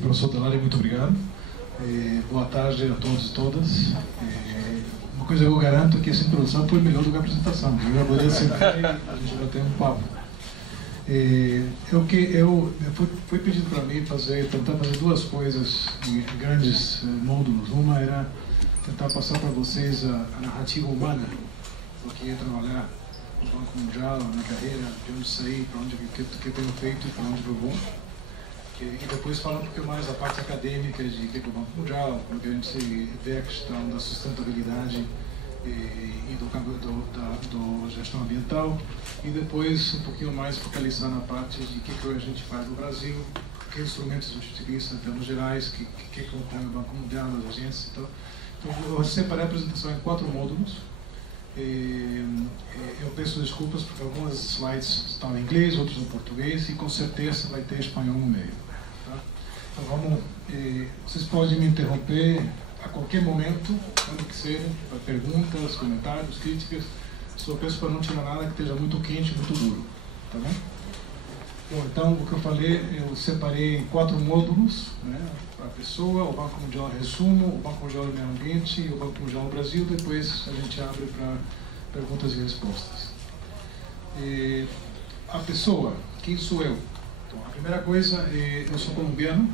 Professor Delari, muito obrigado. Boa tarde a todos e todas. Uma coisa eu garanto é que essa introdução foi melhor do que a apresentação. Eu já poderia sentar e a gente vai ter um papo. Foi pedido para mim tentar fazer duas coisas em grandes módulos. Uma era tentar passar para vocês a narrativa humana do que é trabalhar no Banco Mundial, na carreira, de onde saí, para onde que tenho feito e para onde eu vou. E depois falar um pouco mais da parte acadêmica de que é o Banco Mundial, como que a gente vê a questão da sustentabilidade e do gestão ambiental, e depois um pouquinho mais focalizar na parte de que a gente faz no Brasil, que instrumentos a gente utiliza em termos gerais, que compõe o Banco Mundial, as agências e tal. Então, eu separei a apresentação em 4 módulos. Eu peço desculpas porque algumas slides estão em inglês, outros em português, e com certeza vai ter espanhol no meio. Tá? Então vocês podem me interromper a qualquer momento, quando quiserem, para perguntas, comentários, críticas. Só peço para não tirar nada que esteja muito quente, muito duro. Tá bem? Bom, então, o que eu falei, eu separei em 4 módulos, né? Para a pessoa, o Banco Mundial resumo, o Banco Mundial do Meio Ambiente e o Banco Mundial no Brasil. Depois a gente abre para perguntas e respostas. A pessoa, quem sou eu? Então, a primeira coisa, eu sou colombiano,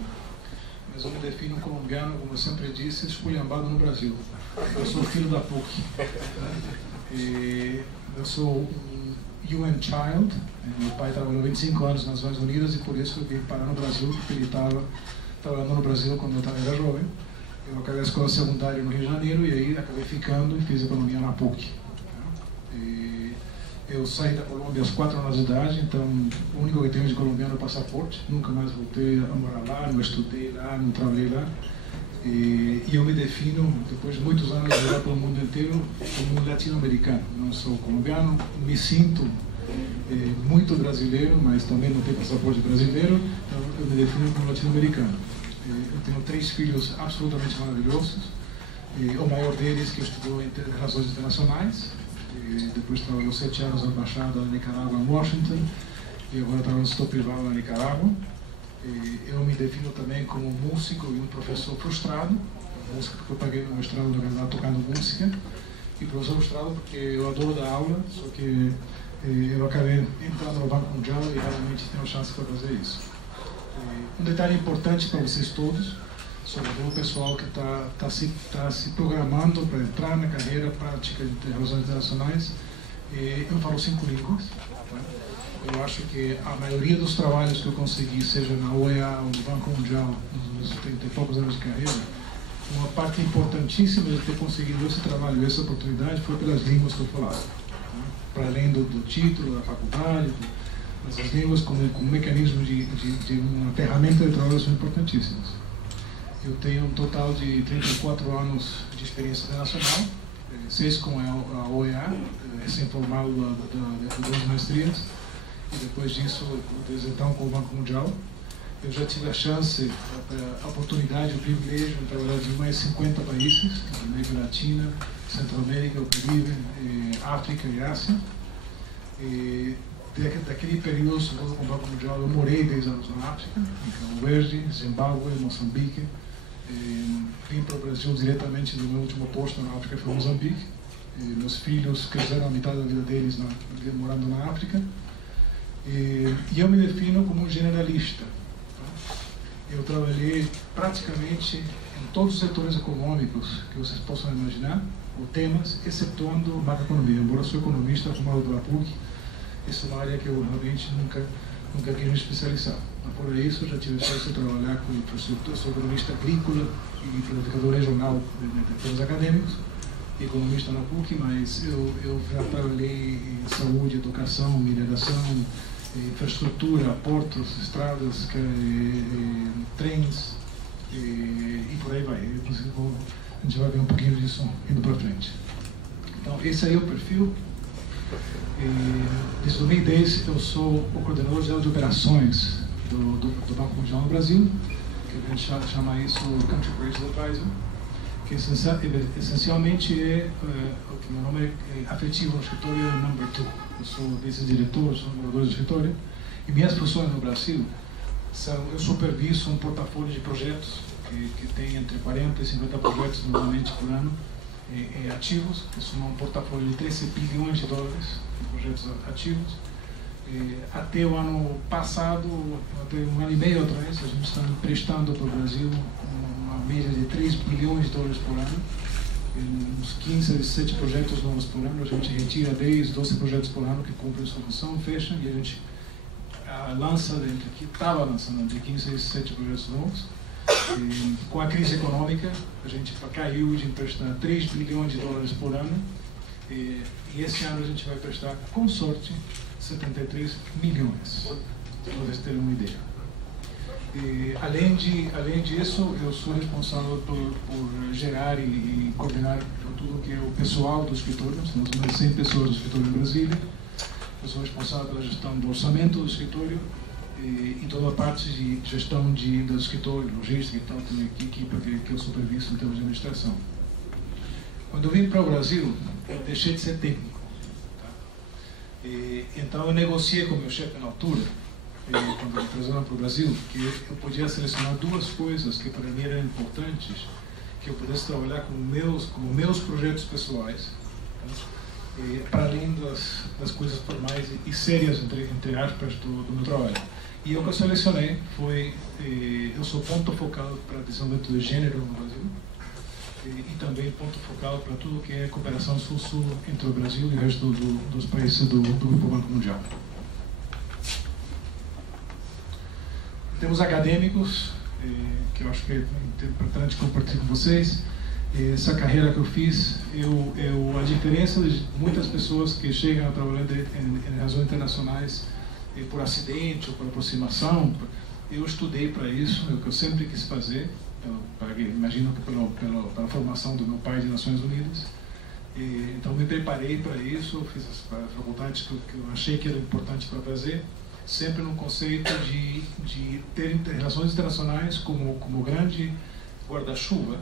mas eu me defino colombiano, como eu sempre disse, esculhambado no Brasil. Eu sou filho da PUC. Eu sou um UN Child. Meu pai trabalhou 25 anos nas Nações Unidas e por isso eu vim parar no Brasil, porque ele estava trabalhando no Brasil quando eu era jovem. Eu acabei a escola secundária no Rio de Janeiro e aí acabei ficando e fiz economia na PUC. Eu saí da Colômbia aos 4 anos de idade, então o único que tenho de colombiano é o passaporte. Nunca mais voltei a morar lá, não estudei lá, não trabalhei lá. E eu me defino, depois de muitos anos de viajar pelo mundo inteiro, como um latino-americano. Não sou colombiano, me sinto muito brasileiro, mas também não tenho passaporte brasileiro, então eu me defino como latino-americano. Eu tenho 3 filhos absolutamente maravilhosos. O maior deles que estudou em Relações Internacionais, depois trabalhou 7 anos na Embaixada da Nicarágua em Washington, e agora trabalha no setor privado na Nicarágua. Eu me defino também como músico e um professor frustrado, músico porque eu paguei no mestrado no Canadá tocando música, e professor frustrado porque eu adoro dar aula, só que eu acabei entrando no Banco Mundial e realmente tenho chance para fazer isso. Um detalhe importante para vocês todos, sobretudo o pessoal que está se programando para entrar na carreira prática de relações internacionais, eu falo 5 línguas. Tá? Eu acho que a maioria dos trabalhos que eu consegui, seja na OEA ou no Banco Mundial, nos 30 e poucos anos de carreira, uma parte importantíssima de ter conseguido esse trabalho, essa oportunidade, foi pelas línguas que eu falava. Tá? Para além do título, da faculdade, essas línguas como mecanismo de uma ferramenta de trabalho são importantíssimas. Eu tenho um total de 34 anos de experiência internacional, 6 com a OEA, recém-formado de 2 maestrias, e depois disso, desde então, com o Banco Mundial. Eu já tive a chance, a oportunidade, o privilégio de trabalhar em mais 50 países, América Latina, Centro-América, o Caribe, África e Ásia. Daquele período, com o Banco Mundial, eu morei 10 anos na África, em Cabo Verde, Zimbábue, Moçambique. Vim para o Brasil diretamente do meu último posto na África, foi Moçambique. Meus filhos cresceram a metade da vida deles morando na África. E eu me defino como um generalista. Tá? Eu trabalhei praticamente em todos os setores econômicos que vocês possam imaginar, ou temas, excetuando macroeconomia. Embora eu sou economista formado pela PUC, essa é uma área que eu realmente nunca quis me especializar. Mas por isso eu já tive a chance de trabalhar com infraestrutura, sou economista agrícola e planificador regional de temas acadêmicos, economista na PUC, mas eu já trabalhei em saúde, educação, mineração, infraestrutura, portos, estradas, trens e por aí vai. A gente vai ver um pouquinho disso indo para frente. Então, esse aí é o perfil. Desde 2010 eu sou o coordenador geral de operações do Banco Mundial no Brasil, que a gente chama isso Country Operations Advisor, que essencialmente o que meu nome é afetivo no escritório number 2. Eu sou vice-diretor, sou morador do escritório, e minhas funções no Brasil eu superviso um portafólio de projetos que tem entre 40 e 50 projetos normalmente por ano ativos, que são um portafólio de 13 bilhões de dólares de projetos ativos. Até o ano passado, até um ano e meio atrás, a gente está emprestando para o Brasil uma média de 3 bilhões de dólares por ano. Uns 15 a 17 projetos novos por ano. A gente retira 10, 12 projetos por ano que cumprem solução, fecham, e a gente lança, estava lançando entre 15 e 17 projetos novos. Com a crise econômica, a gente caiu de emprestar 3 bilhões de dólares por ano. E esse ano a gente vai prestar, com sorte, 73 milhões, para vocês terem uma ideia. Além disso, eu sou responsável por gerar e coordenar tudo que é o pessoal do escritório. Temos mais de 100 pessoas no escritório em Brasília. Eu sou responsável pela gestão do orçamento do escritório e toda a parte de gestão do escritório, logística e tal, tem uma equipe que eu superviso em termos de administração. Quando eu vim para o Brasil, eu deixei de ser técnico. Então eu negociei com o meu chefe na altura, quando me trouxeram para o Brasil, que eu podia selecionar duas coisas que para mim eram importantes, que eu pudesse trabalhar com meus projetos pessoais, para além das coisas formais e sérias, entre aspas, do meu trabalho. E o que eu selecionei foi, eu sou ponto focal para desenvolvimento de gênero no Brasil, e também ponto focal para tudo que é cooperação sul-sul entre o Brasil e o resto dos países do Grupo Banco Mundial. Temos acadêmicos, que eu acho que é importante compartilhar com vocês. Essa carreira que eu fiz, a diferença de muitas pessoas que chegam a trabalhar em relações internacionais por acidente ou por aproximação, eu estudei para isso, é o que eu sempre quis fazer. Imagino que pela formação do meu pai de Nações Unidas. Então me preparei para isso, fiz as faculdades que eu achei que era importante para fazer, sempre no conceito de ter relações internacionais como grande guarda-chuva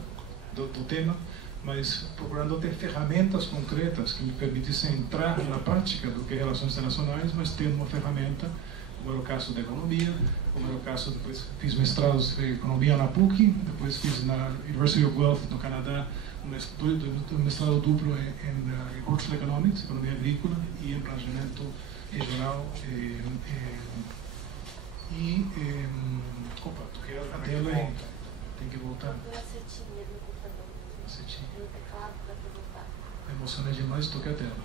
do tema, mas procurando ter ferramentas concretas que me permitissem entrar na prática do que é relações internacionais, mas ter uma ferramenta, como era o caso da economia, como era o caso, depois fiz mestrados em economia na PUC, depois fiz na University of Guelph, no Canadá, um mestrado duplo em Agricultural Economics, economia agrícola e empreendimento regional. Opa, toquei a tela aí, tem que voltar. Me emocionei demais, toquei a tela.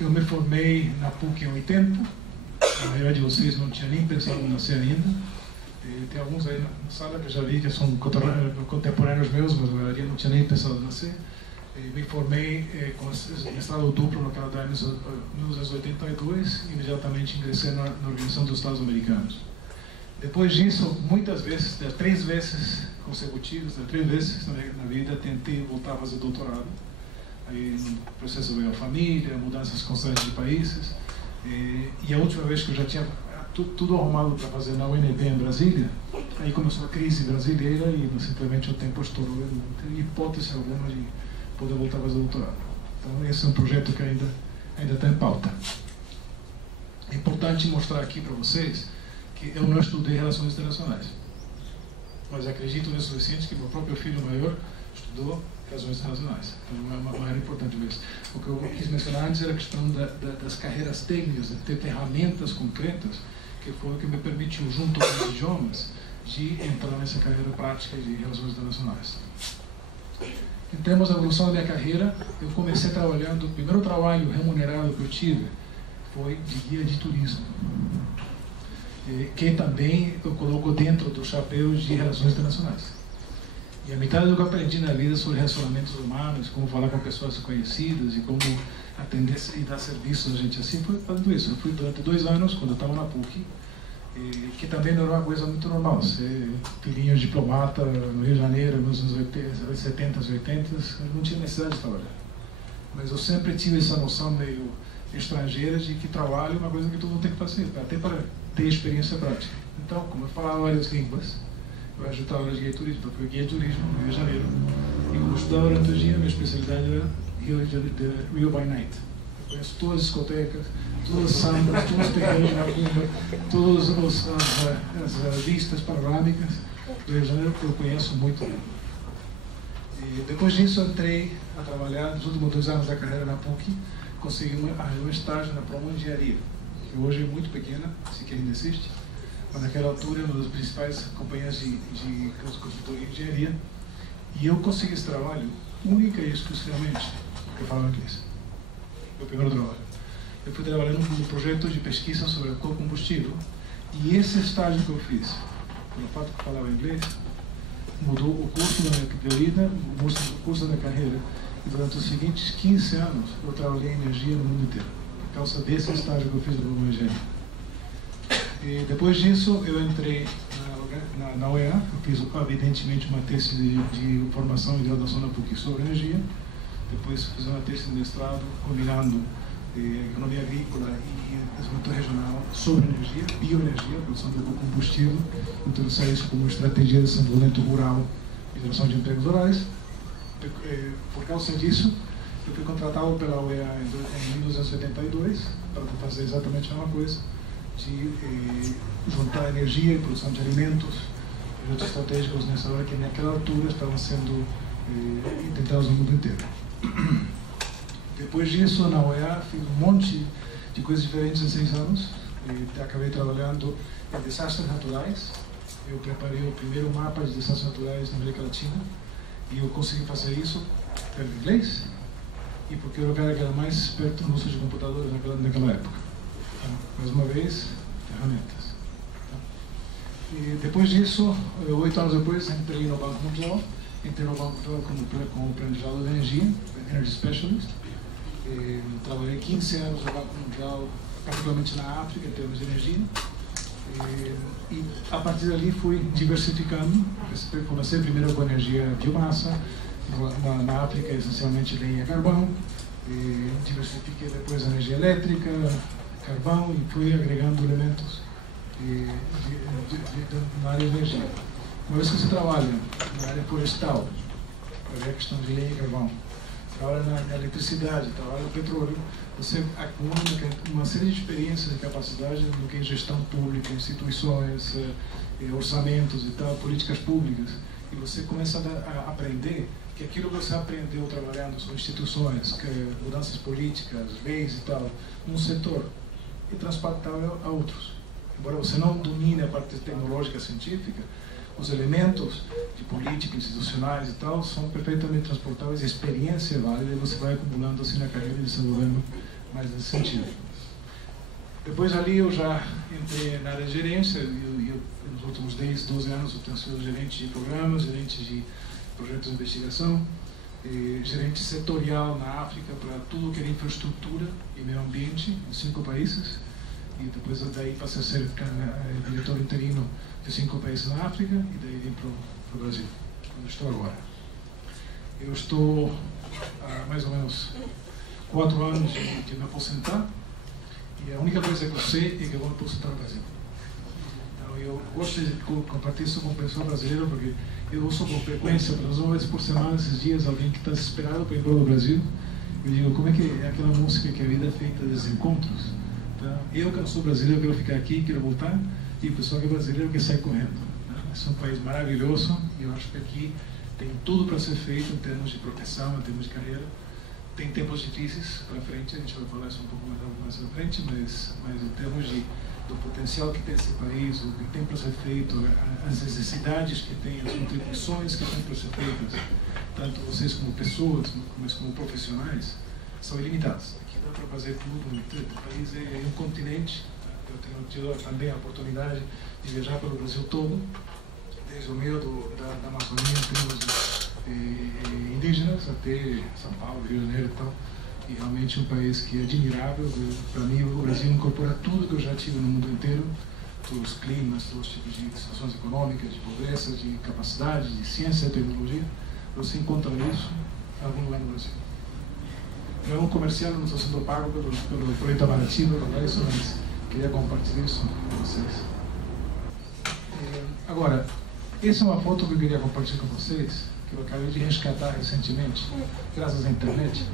Eu me formei na PUC em 80. Na verdade, vocês não tinham nem pensado em nascer ainda. Tem alguns aí na sala que eu já vi que são contemporâneos meus, mas na verdade eu não tinha nem pensado em nascer. Me formei com mestrado duplo no Canadá em 1982 e imediatamente ingressei na Organização dos Estados Americanos. Depois disso, muitas vezes, 3 vezes consecutivas, 3 vezes na vida, tentei voltar a fazer doutorado. Aí no processo veio a família, mudanças constantes de países. E a última vez que eu já tinha tudo arrumado para fazer na UNB em Brasília, aí começou a crise brasileira e simplesmente o tempo estourou, não tem hipótese alguma de poder voltar a fazer doutorado. Então esse é um projeto que ainda está em pauta. É importante mostrar aqui para vocês que eu não estudei relações internacionais, mas acredito o suficiente que meu próprio filho maior estudou relações internacionais. Então é uma área importante ver isso. O que eu quis mencionar antes era a questão das carreiras técnicas, de ter ferramentas concretas, que foi o que me permitiu, junto com os idiomas, de entrar nessa carreira prática de relações internacionais. Em termos da evolução da minha carreira, eu comecei trabalhando, o primeiro trabalho remunerado que eu tive foi de guia de turismo, que também eu coloco dentro do chapéu de relações internacionais. E a metade do que eu aprendi na vida sobre relacionamentos humanos, como falar com pessoas conhecidas e como atender e dar serviço a gente assim, foi fazendo isso. Eu fui durante 2 anos, quando eu estava na PUC, que também não era uma coisa muito normal. Ser filhinho diplomata no Rio de Janeiro, nos anos 70, 80, não tinha necessidade de trabalhar. Mas eu sempre tive essa noção meio estrangeira de que trabalho é uma coisa que todo mundo tem que fazer, até para ter experiência prática. Então, como eu falava várias línguas, eu ajudava de guia de turismo, então fui guia de turismo no Rio de Janeiro. E como eu estudava durante o dia, minha especialidade era Rio by Night. conheço todas as discotecas, todas as sambas, todos os terrenos na Cuba, todas as vistas panorâmicas do Rio de Janeiro, que eu conheço muito bem. E depois disso eu entrei a trabalhar, nos últimos 2 anos da carreira na PUC, consegui um estágio na Promo Engenharia, que hoje é muito pequena, se que ainda existe, mas naquela altura é uma das principais companhias de consultoria de engenharia, e eu consegui esse trabalho única e exclusivamente porque eu falava inglês. Meu primeiro trabalho. Eu fui trabalhando num projeto de pesquisa sobre combustível, e esse estágio que eu fiz, pelo fato que eu falava inglês, mudou o curso da minha vida, o curso da minha carreira, e durante os seguintes 15 anos eu trabalhei em energia no mundo inteiro, por causa desse estágio que eu fiz no engenharia. E depois disso eu entrei na UEA, eu fiz evidentemente uma tese de formação e graduação na PUC sobre energia, depois fiz uma tese de mestrado combinando economia agrícola e desenvolvimento regional sobre energia, bioenergia, produção de combustível, então usar isso como estratégia de desenvolvimento rural e geração de empregos rurais. Por causa disso, eu fui contratado pela UEA em 1972 para fazer exatamente a mesma coisa, de juntar energia e produção de alimentos, projetos estratégicos nessa hora que naquela altura estavam sendo tentados no mundo inteiro. Depois disso, na UEA, fiz um monte de coisas diferentes em 6 anos. Acabei trabalhando em desastres naturais. Eu preparei o primeiro mapa de desastres naturais na América Latina, e eu consegui fazer isso pelo inglês e porque eu era o cara que era mais esperto no uso de computadores naquela época. Mais uma vez, ferramentas. E depois disso, 8 anos depois, entrei no Banco Mundial. Entrei no Banco Mundial como planejador de energia, Energy Specialist. Trabalhei 15 anos no Banco Mundial, particularmente na África, em termos de energia. E a partir dali fui diversificando. Comecei primeiro com energia biomassa, na África essencialmente lenha e carvão. Diversifiquei depois a energia elétrica, carvão, e fui agregando elementos na área de energia. Uma vez que você trabalha na área florestal, para ver a questão de lenha e carvão, trabalha na eletricidade, trabalha no petróleo, você acumula uma série de experiências e capacidade no que é gestão pública, instituições, orçamentos e tal, políticas públicas, e você começa a aprender que aquilo que você aprendeu trabalhando sobre instituições, mudanças políticas, leis e tal, num setor, é transportável a outros. Embora você não domine a parte tecnológica científica, os elementos de política, institucionais e tal, são perfeitamente transportáveis, a experiência é válida, e você vai acumulando assim na carreira e desenvolvendo mais nesse sentido. Depois ali eu já entrei na área de gerência, e nos últimos 10, 12 anos eu tenho sido gerente de programas, gerente de projetos de investigação, gerente setorial na África para tudo que era infraestrutura e meio ambiente em 5 países, e depois daí passei a ser diretor interino de 5 países na África, e daí vim para o Brasil, onde estou agora. Eu estou há mais ou menos 4 anos de me aposentar, e a única coisa que eu sei é que eu vou me aposentar no Brasil. Então eu gosto de compartilhar isso com o pessoal brasileiro, porque eu ouço com frequência, pelo menos uma vez por semana, esses dias, alguém que está desesperado para ir embora do Brasil. Eu digo, como é que é aquela música que a vida é feita de desencontros? Então, eu que não sou brasileiro, quero ficar aqui, quero voltar, e o pessoal que é brasileiro quer sair correndo. Esse é um país maravilhoso, e eu acho que aqui tem tudo para ser feito em termos de proteção, em termos de carreira. Tem tempos difíceis para frente, a gente vai falar isso um pouco mais para frente, mas em termos do potencial que tem esse país, o que tem para ser feito, as necessidades que tem, as contribuições que tem para ser feitas, tanto vocês como pessoas, como profissionais, são ilimitadas. Aqui dá para fazer tudo. O país é um continente. Eu tenho tido também a oportunidade de viajar pelo Brasil todo, desde o meio da Amazônia, em termos indígenas, até São Paulo, Rio de Janeiro e tal. E realmente é um país que é admirável. Para mim, o Brasil incorpora tudo que eu já tive no mundo inteiro, todos os climas, todos os tipos de situações econômicas, de pobreza, de capacidade, de ciência e tecnologia. Você encontra isso em algum lugar no Brasil. Não é um comercial, não estou sendo pago pelo projeto Amarati, para isso, mas queria compartilhar isso com vocês. Agora, essa é uma foto que eu queria compartilhar com vocês, que eu acabei de resgatar recentemente, graças à internet.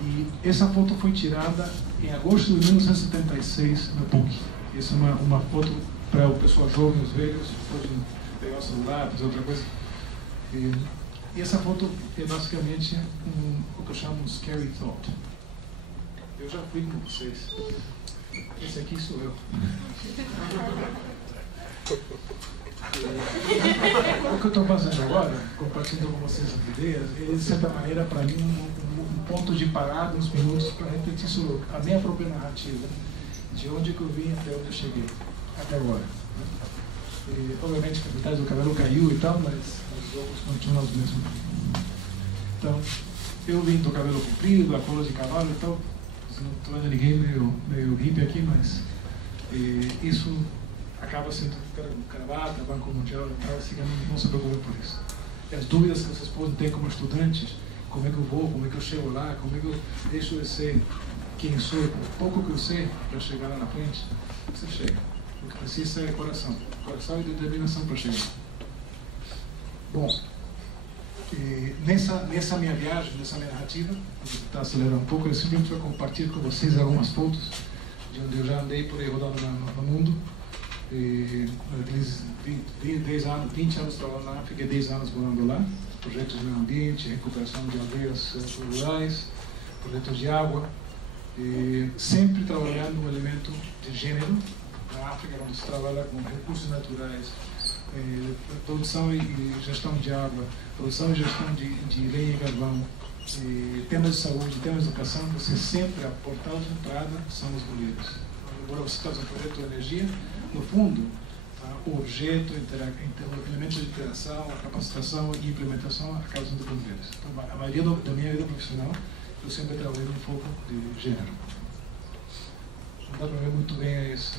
E essa foto foi tirada em agosto de 1976 na PUC. Essa é uma foto para o pessoal jovem, os velhos, podem pegar o celular, fazer outra coisa. E essa foto é basicamente o que eu chamo um scary thought. Eu já fui com vocês. Esse aqui sou eu. O que eu estou fazendo agora, compartilhando com vocês as ideias, é de certa maneira para mim um ponto de parada, uns minutos, para refletir sobre a minha própria narrativa, de onde que eu vim até onde eu cheguei, até agora. E, obviamente que a metade do cabelo caiu e tal, mas os outros continuam os mesmos. Então, eu vim do cabelo comprido, a cola de cavalo e tal. Não estou vendo ninguém meio hippie aqui, mas isso acaba sendo gravata, Banco Mundial e tal, assim que não se preocupe por isso. E as dúvidas que vocês podem ter como estudantes, como é que eu vou, como é que eu chego lá, como é que eu deixo de ser quem sou, o pouco que eu sei para chegar lá na frente, você chega. O que precisa é coração e determinação para chegar. Bom, nessa minha viagem, nessa minha narrativa, vou tentar acelerar um pouco, eu simplesmente vou compartilhar com vocês algumas fotos de onde eu já andei por aí rodando no mundo. Aqueles 20 anos trabalhando na África e 10 anos morando lá, projetos de meio ambiente, recuperação de aldeias rurais, projetos de água, sempre trabalhando no elemento de gênero. Na África, onde se trabalha com recursos naturais, produção e gestão de água, produção e gestão de lenha e carvão, temas de saúde, temas de educação, você sempre, a portal de entrada são as mulheres. Agora você está fazendo um projeto de energia, no fundo, o objeto, o elemento de interação, a capacitação e implementação acabam sendo com mulheres. Então, a maioria da minha vida profissional, eu sempre trabalhei no foco de gênero. Não dá para ver muito bem isso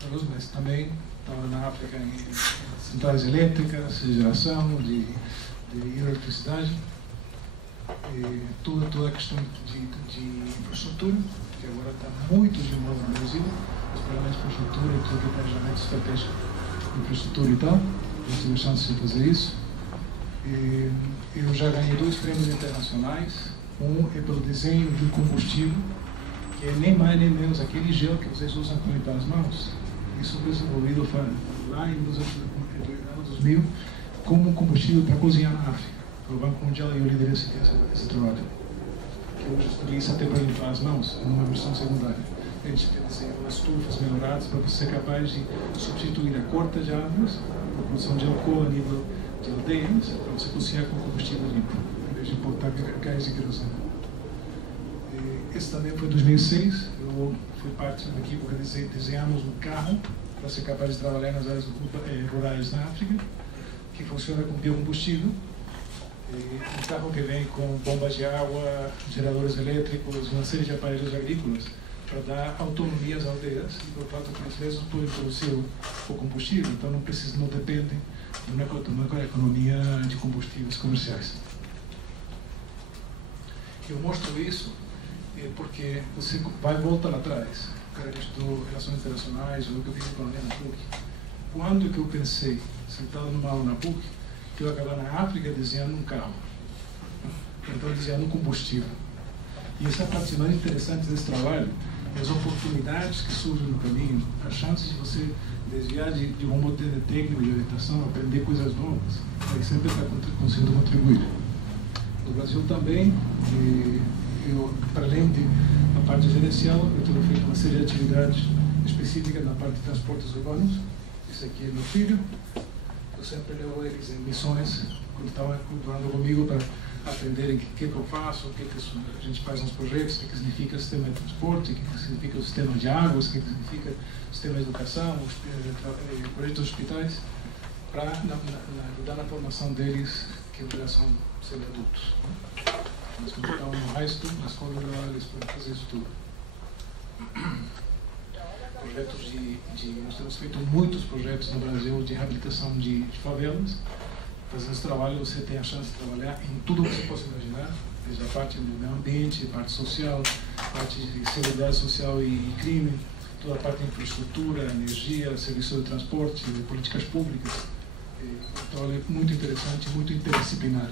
pela luz, mas também estava na África em centrais elétricas, geração de eletricidade, toda a questão de infraestrutura, que agora está muito de moda no Brasil, os programas de infraestrutura e todo o planejamento estratégico de infraestrutura e tal. Eu tive a chance de fazer isso. Eu já ganhei 2 prêmios internacionais. Um é pelo desenho de um combustível, que é nem mais nem menos aquele gel que vocês usam para limpar as mãos. Isso foi desenvolvido lá em 2000 como um combustível para cozinhar na África. O Banco Mundial e eu liderei esse trabalho. Que hoje estudei isso até para limpar as mãos, numa versão secundária. A gente tem desenhado estufas melhoradas para você ser capaz de substituir a corta de árvores, a produção de álcool a nível de aldeias, para você cozinhar com combustível limpo, em vez de importar gás de querosene. Esse também foi em 2006, eu fui parte da equipe que desenhamos um carro para ser capaz de trabalhar nas áreas rurais na África, que funciona com biocombustível. Um carro que vem com bombas de água, geradores elétricos, uma série de aparelhos agrícolas para dar autonomia às aldeias e, por fato, que eles mesmos podem produzir o combustível, então não dependem de uma economia de combustíveis comerciais. Eu mostro isso porque você vai voltar atrás. O cara que estudou Relações Internacionais, ou que eu fiz economia na PUC. Quando que eu pensei, sentado numa aula na PUC, que eu ia acabar na África desenhando um carro? Então, desenhando um combustível. E essa é a parte mais interessante desse trabalho, é as oportunidades que surgem no caminho, as chances de você desviar de um modelo técnico de orientação, aprender coisas novas, aí sempre está conseguindo contribuir. No Brasil também, para além da parte gerencial, eu tenho feito uma série de atividades específicas na parte de transportes urbanos. Esse aqui é meu filho. Eu sempre levo eles em missões, quando estavam estudando comigo, para aprenderem o que eu faço, o que a gente faz nos projetos, o que significa o sistema de transporte, o que significa o sistema de águas, o que significa o sistema de educação, os projetos hospitais, para ajudar na formação deles, que já são semi-adultos. Mas quando estão no high school, na escola rural, eles podem fazer isso tudo. Projetos nós temos feito muitos projetos no Brasil de reabilitação de favelas. Fazendo esse trabalho, você tem a chance de trabalhar em tudo o que você possa imaginar, desde a parte do meio ambiente, parte social, parte de seguridade social e crime, toda a parte de infraestrutura, energia, serviço de transporte, políticas públicas. Um trabalho muito interessante, muito interdisciplinar.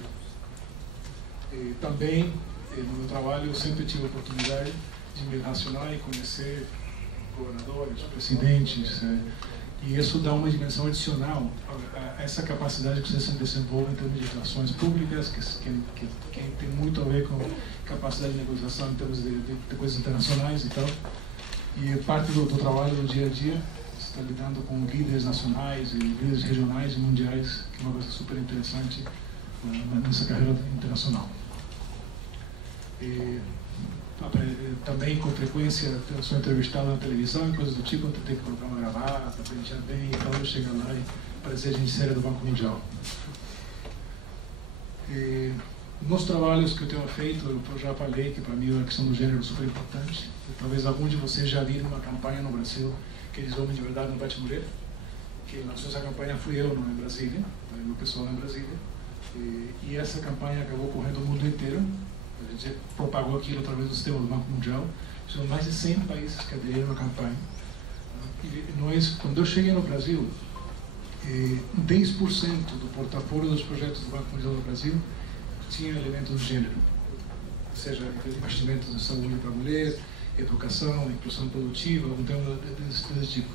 Também no meu trabalho eu sempre tive a oportunidade de me relacionar e conhecer governadores, presidentes, e isso dá uma dimensão adicional a essa capacidade que você sempre desenvolve em termos de relações públicas, que tem muito a ver com capacidade de negociação em termos de coisas internacionais e tal. E parte do trabalho do dia a dia está lidando com líderes nacionais e líderes regionais e mundiais, que é uma coisa super interessante nessa carreira internacional. E também, com frequência, eu sou entrevistado na televisão e coisas do tipo, eu tenho que colocar uma gravata, pentear bem, e tal, eu chegar lá e parecer gente séria do Banco Mundial. E nos trabalhos que eu tenho feito, eu já falei que para mim a questão do gênero é super importante. E talvez algum de vocês já viram uma campanha no Brasil que diz Homem de Verdade Não Bate Mulher. Quem lançou essa campanha fui eu, não em Brasília, meu pessoal em Brasília. E essa campanha acabou correndo o mundo inteiro. A gente propagou aquilo através do sistema do Banco Mundial. São mais de 100 países que aderiram à campanha. E nós, quando eu cheguei no Brasil, 10% do portafólio dos projetos do Banco Mundial no Brasil tinha elementos de gênero, seja investimentos em saúde para a mulher, educação, inclusão produtiva, um tema desse tipo.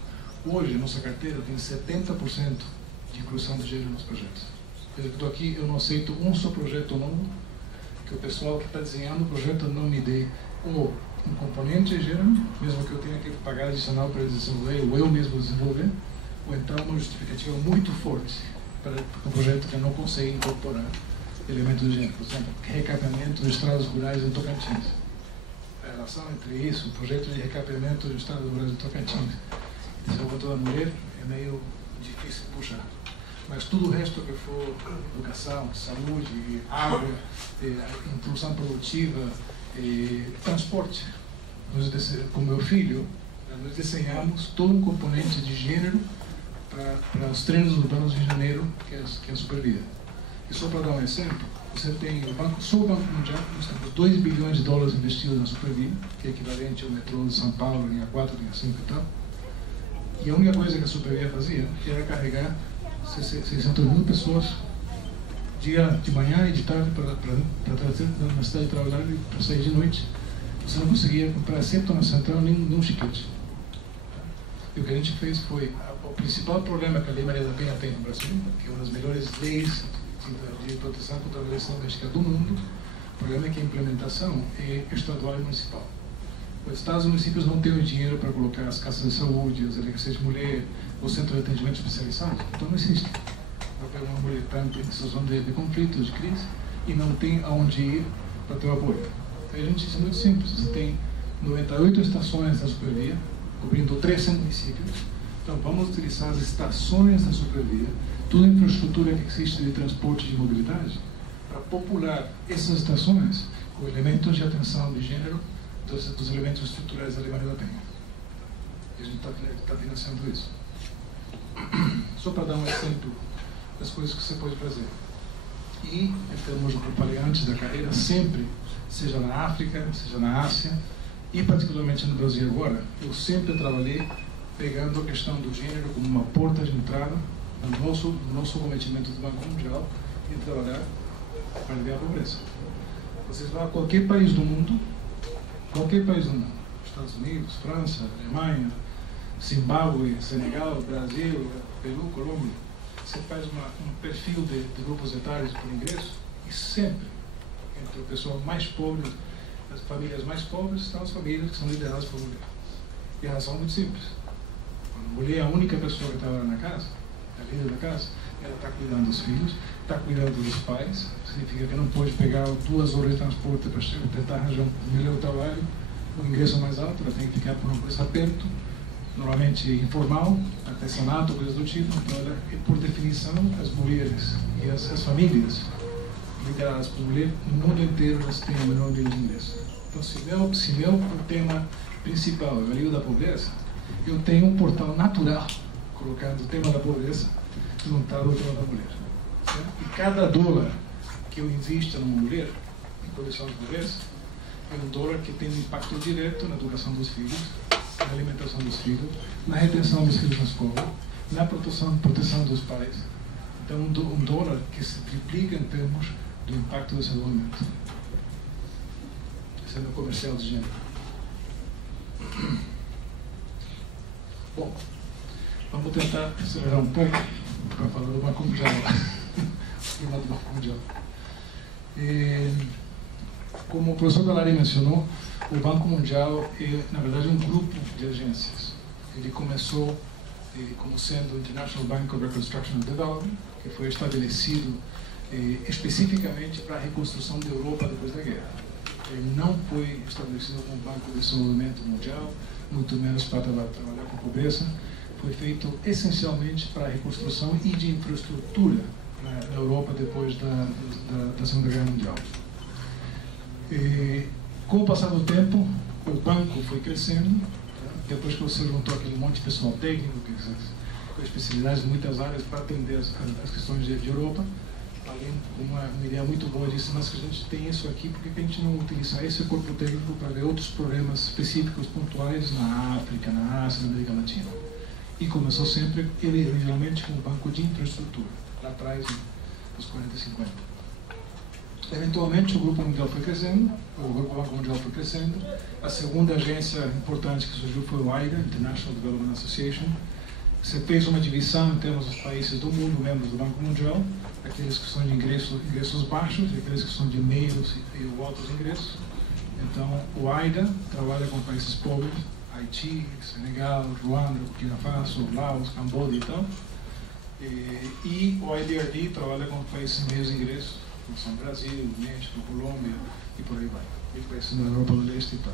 Hoje, a nossa carteira tem 70% de inclusão de gênero nos projetos. Eu estou aqui, eu não aceito um só projeto novo que o pessoal que está desenhando o projeto não me dê ou um componente de gênero, mesmo que eu tenha que pagar adicional para desenvolver, ou eu mesmo desenvolver, ou então uma justificativa muito forte para um projeto que não consegue incorporar elementos de gênero. Por exemplo, recapeamento de estradas rurais em Tocantins. A relação entre isso, o projeto de recapeamento de estradas rurais em Tocantins e desenvolvimento da mulher é meio difícil de puxar. Mas tudo o resto que for educação, saúde, água, inclusão produtiva, transporte. Com meu filho, nós desenhamos todo um componente de gênero para os treinos urbanos de janeiro, que é a Supervia. E só para dar um exemplo, você tem só o Banco Mundial, nós temos 2 bilhões de dólares investidos na Supervia, que é equivalente ao metrô de São Paulo, linha 4, linha 5 e tal. E a única coisa que a Supervia fazia era carregar 600 mil pessoas dia de manhã e de tarde para trazer na cidade de trabalhar e para sair de noite. Você não conseguia comprar, exceto na central, nenhum chiquete. E o que a gente fez foi, o principal problema que a Lei Maria da Penha tem no Brasil, que é uma das melhores leis de proteção contra a violência doméstica do mundo, o problema é que a implementação é estadual e municipal. Os estados e municípios não têm o dinheiro para colocar as casas de saúde, as delegacias de mulher, o centro de atendimento especializado, então não existe. Vai pegar uma mulher tanto em situação de conflito, de crise, e não tem aonde ir para ter o apoio. Então, a gente, isso é muito simples. Você tem 98 estações da Supervia, cobrindo 300 municípios. Então, vamos utilizar as estações da Supervia, toda a infraestrutura que existe de transporte e de mobilidade, para popular essas estações com elementos de atenção de gênero dos elementos estruturais da Lei Maria da Penha. E a gente está financiando isso. Só para dar um exemplo das coisas que você pode fazer. E, em termos, como eu falei antes da carreira, sempre, seja na África, seja na Ásia, e particularmente no Brasil agora, eu sempre trabalhei pegando a questão do gênero como uma porta de entrada no nosso cometimento do Banco Mundial em trabalhar para aliviar a pobreza. Vocês vão a qualquer país do mundo, Estados Unidos, França, Alemanha, Zimbábue, Senegal, Brasil, Peru, Colômbia, você faz um perfil de grupos etários por ingresso e sempre, entre o pessoal mais pobre, as famílias mais pobres, estão as famílias que são lideradas por mulher. E a razão é muito simples. Quando a mulher é a única pessoa que trabalha na casa, a líder da casa, ela está cuidando dos filhos, está cuidando dos pais, significa que não pode pegar 2 horas de transporte para tentar arranjar um melhor trabalho, um ingresso mais alto, ela tem que ficar por uma coisa perto, normalmente informal, artesanato, coisas do tipo. Então, ela, por definição, as mulheres e as famílias lideradas por mulher, no mundo inteiro elas têm o menor nível de ingresso. Então, se meu tema principal é o alívio da pobreza, eu tenho um portal natural colocando o tema da pobreza juntado ao tema da mulher. Certo? E cada dólar que eu invisto numa mulher, em condição de pobreza, é um dólar que tem um impacto direto na educação dos filhos, na alimentação dos filhos, na retenção dos filhos na escola, na proteção dos pais. Então, um dólar que se triplica em termos do impacto do desenvolvimento. esse é meu comercial de gênero. Bom, vamos tentar acelerar um pouco para falar do Banco Mundial. Do Banco Mundial. Como o professor Dall'Aria mencionou, o Banco Mundial é, na verdade, um grupo de agências. Ele começou como sendo o International Bank of Reconstruction and Development, que foi estabelecido especificamente para a reconstrução da Europa depois da guerra. Ele não foi estabelecido como Banco de Desenvolvimento Mundial, muito menos para trabalhar com a pobreza. Foi feito essencialmente para a reconstrução e de infraestrutura na Europa depois da Segunda Guerra Mundial. Com o passar do tempo, o banco foi crescendo. Depois que você juntou aquele monte de pessoal técnico, com especialidades em muitas áreas para atender as questões de Europa, alguém com uma ideia muito boa disse, mas que a gente tem isso aqui, por que a gente não utiliza esse corpo técnico para ver outros problemas específicos, pontuais, na África, na Ásia, na América Latina? E começou sempre, ele originalmente, com um banco de infraestrutura, lá atrás, nos 40 e 50. Eventualmente, o Grupo Mundial foi crescendo, o Grupo Banco Mundial foi crescendo. A segunda agência importante que surgiu foi o AIDA, International Development Association. Você fez uma divisão em termos dos países do mundo, membros do Banco Mundial, aqueles que são de ingressos baixos e aqueles que são de meios e altos ingressos. Então, o AIDA trabalha com países pobres, Haiti, Senegal, Ruanda, Burkina Faso, Laos, Camboja e tal. E o IBRD trabalha com países de meios ingressos, como são Brasil, México, Colômbia e por aí vai. E países na Europa do Leste e tal.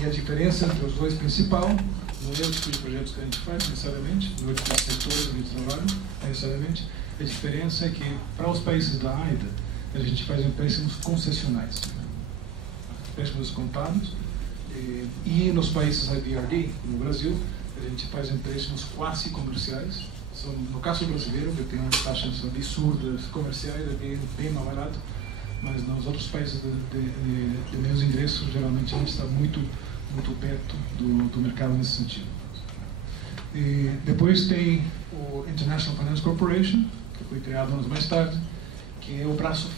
E a diferença entre os dois principal, não é o tipo de projetos que a gente faz necessariamente, não é o tipo de setores que a gente trabalha necessariamente, a diferença é que para os países da AIDA, a gente faz empréstimos concessionais, empréstimos contados, e nos países IBRD, no Brasil, a gente faz empréstimos quase comerciais. No caso brasileiro, que tem umas taxas absurdas comerciais, é bem mais barato, mas nos outros países de meios ingressos, geralmente a gente está muito perto do mercado nesse sentido. E depois tem o International Finance Corporation, que foi criado anos mais tarde, que é o braço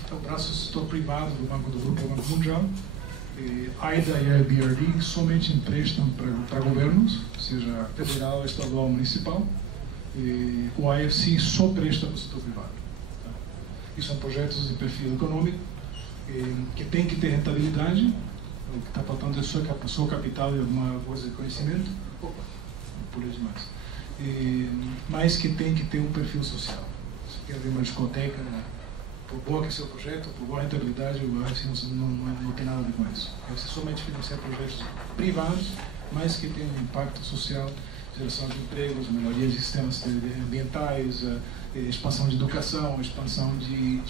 setor privado do Grupo Banco Mundial. AIDA e a IBRD somente emprestam para governos, seja federal, estadual ou municipal. O IFC só presta para o setor privado. Tá? E são projetos de perfil econômico que tem que ter rentabilidade. O que está faltando é só capital e alguma coisa de conhecimento. Opa, pulei demais. Mas que tem que ter um perfil social. Se quer abrir uma discoteca, por boa que é seu projeto, por boa rentabilidade, o IFC não tem nada a ver com isso. O IFC somente financia projetos privados, mas que tem um impacto social, geração de empregos, melhoria de sistemas ambientais, expansão de educação, expansão de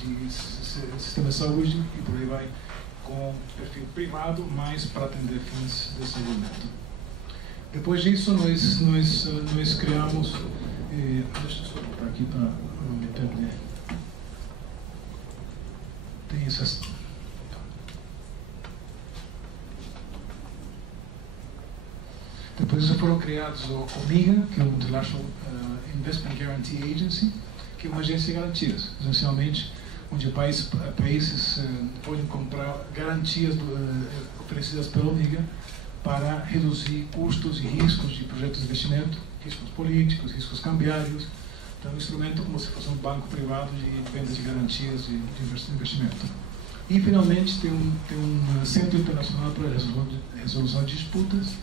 sistema de saúde e por aí vai, com perfil privado, mas para atender fins de desenvolvimento. Depois disso, nós criamos... deixa eu só botar aqui para não me perder. Tem essas... Depois foram criados o OMIGA, que é o International Investment Guarantee Agency, que é uma agência de garantias, essencialmente onde países podem comprar garantias oferecidas pelo OMIGA para reduzir custos e riscos de projetos de investimento, riscos políticos, riscos cambiários. Então, é um instrumento como se fosse um banco privado de venda de garantias de investimento. E, finalmente, tem um Centro Internacional para a Resolução de Disputas,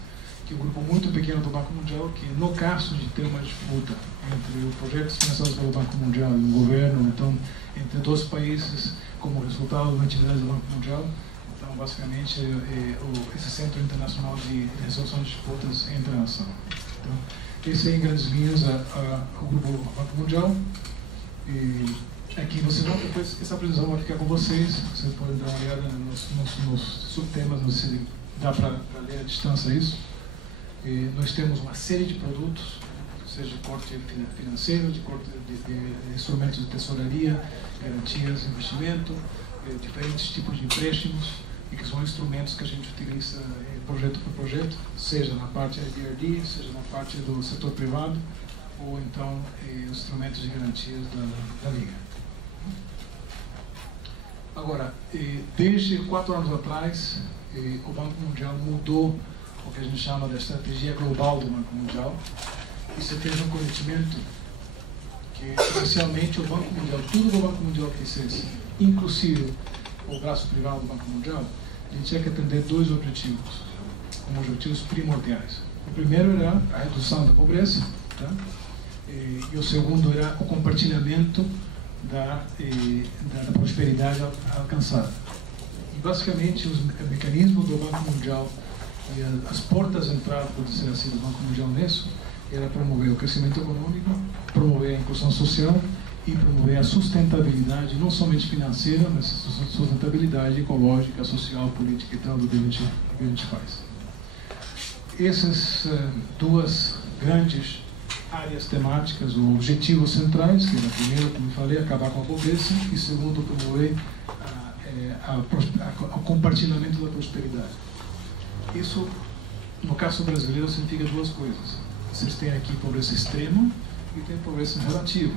que é um grupo muito pequeno do Banco Mundial, que no caso de ter uma disputa entre os projetos financiados pelo Banco Mundial e o governo, então, entre dois países, como resultado de uma atividade do Banco Mundial, então, basicamente, esse Centro Internacional de Resolução de Disputas entra na ação. Então, esse é, em grandes linhas, o grupo Banco Mundial. E aqui vocês vão, depois, essa apresentação vai ficar com vocês, vocês podem dar uma olhada nos subtemas, não sei se dá para ler à distância isso. Nós temos uma série de produtos, seja de corte financeiro, de corte de instrumentos de tesouraria, garantias de investimento, diferentes tipos de empréstimos, e que são instrumentos que a gente utiliza projeto por projeto, seja na parte IBRD, seja na parte do setor privado, ou então instrumentos de garantias da Liga. Agora, desde 4 anos atrás, o Banco Mundial mudou o que a gente chama da estratégia global do Banco Mundial e se fez um comprometimento que, especialmente, o Banco Mundial, tudo que o Banco Mundial fizesse, inclusive o braço privado do Banco Mundial, a gente tinha que atender dois objetivos, como objetivos primordiais. O primeiro era a redução da pobreza, tá? E o segundo era o compartilhamento da prosperidade alcançada. E, basicamente, os mecanismos do Banco Mundial e as portas de entrada, por dizer assim, do Banco Mundial nisso, era promover o crescimento econômico, promover a inclusão social e promover a sustentabilidade, não somente financeira, mas sustentabilidade ecológica, social, política e tal, do que a gente faz. Essas duas grandes áreas temáticas, ou objetivos centrais, que era primeiro, como eu falei, acabar com a pobreza, e segundo, promover o compartilhamento da prosperidade. Isso, no caso brasileiro, significa duas coisas. Vocês têm aqui pobreza extrema e tem pobreza relativa,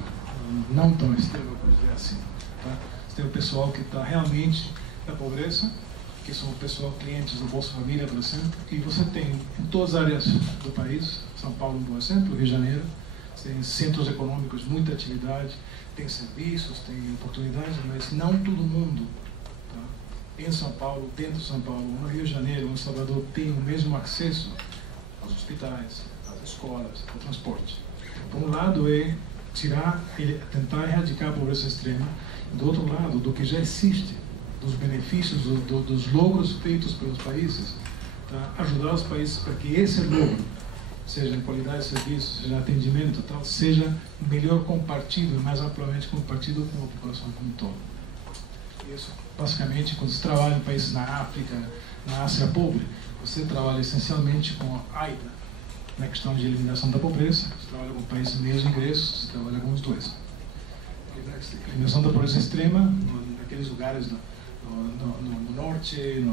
não tão extrema, por dizer assim. Tá? Você tem o pessoal que está realmente na pobreza, que são o pessoal clientes do Bolsa Família, por exemplo, e você tem em todas as áreas do país, São Paulo, por exemplo, Rio de Janeiro, tem centros econômicos, muita atividade, tem serviços, tem oportunidades, mas não todo mundo, tá? Em São Paulo, dentro de São Paulo, no Rio de Janeiro, no Salvador, tem o mesmo acesso aos hospitais, às escolas, ao transporte. Por um lado é tentar erradicar a pobreza extrema, do outro lado, do que já existe, dos benefícios, dos logros feitos pelos países, tá? Ajudar os países para que esse logro, seja em qualidade de serviço, seja em atendimento, tal, seja melhor compartido, mais amplamente compartido com a população como um todo. Isso, basicamente, quando você trabalha em países na África, na Ásia pobre, você trabalha essencialmente com a AIDA, na questão de eliminação da pobreza, você trabalha com países de meios ingressos, você trabalha com os dois. Eliminação da pobreza extrema, naqueles lugares no norte,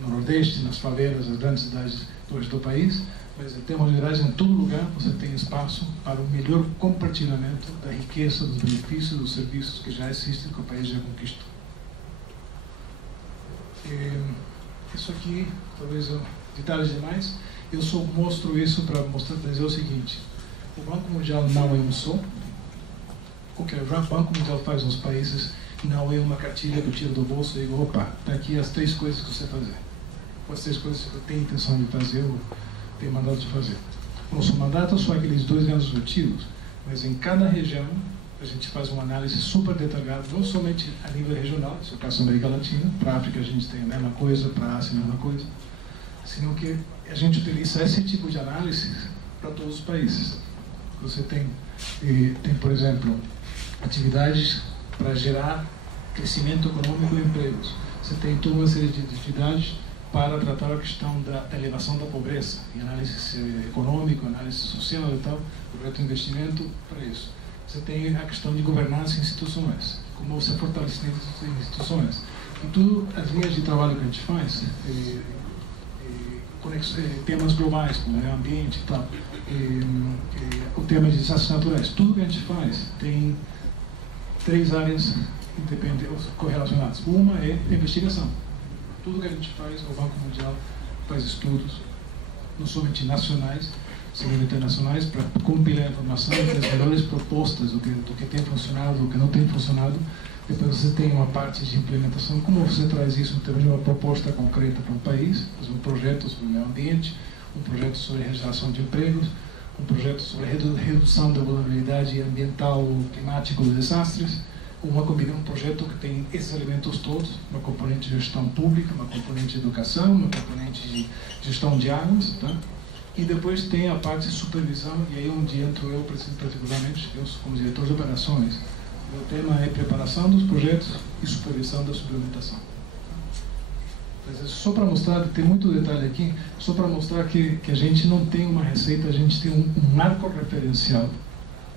no nordeste, nas favelas, nas grandes cidades do país, mas em termos gerais, em todo lugar você tem espaço para o melhor compartilhamento da riqueza, dos benefícios, dos serviços que já existem, que o país já conquistou. Isso aqui, talvez detalhes demais, eu só mostro isso para dizer o seguinte: o Banco Mundial não é um só. O que o Banco Mundial faz nos países não é uma cartilha que eu tiro do bolso e digo, opa, está aqui as 3 coisas que você fazer. As 3 coisas que eu tenho intenção de fazer, ou tenho mandato de fazer. O nosso mandato são aqueles 2 grandes objetivos, mas em cada região a gente faz uma análise super detalhada, não somente a nível regional, no caso da América Latina, para a África a gente tem a mesma coisa, para a Ásia a mesma coisa, sino que a gente utiliza esse tipo de análise para todos os países. Você tem, por exemplo, atividades para gerar crescimento econômico e empregos. Você tem toda uma série de atividades para tratar a questão da elevação da pobreza, e análise econômica, análise social e tal, projeto de investimento para isso. Você tem a questão de governança e instituições, como você fortalece as instituições. E tudo, as linhas de trabalho que a gente faz, temas globais, como o meio ambiente e tal, o tema de desastres naturais, tudo que a gente faz tem 3 áreas independentes, correlacionadas. Uma é a investigação. Tudo que a gente faz, o Banco Mundial faz estudos, não somente nacionais, segundo internacionais, para compilar informação das melhores propostas do que tem funcionado, do que não tem funcionado. Depois você tem uma parte de implementação, como você traz isso em termos de uma proposta concreta para um país, um projeto sobre o meio ambiente, um projeto sobre a geração de empregos, um projeto sobre a redução da vulnerabilidade ambiental ou climática dos desastres, um projeto que tem esses elementos todos, uma componente de gestão pública, uma componente de educação, uma componente de gestão de águas, tá? E depois tem a parte de supervisão, e aí onde entro eu particularmente, eu como diretor de operações. O tema é preparação dos projetos e supervisão da suplementação. Só para mostrar, tem muito detalhe aqui, só para mostrar que a gente não tem uma receita, a gente tem um marco referencial.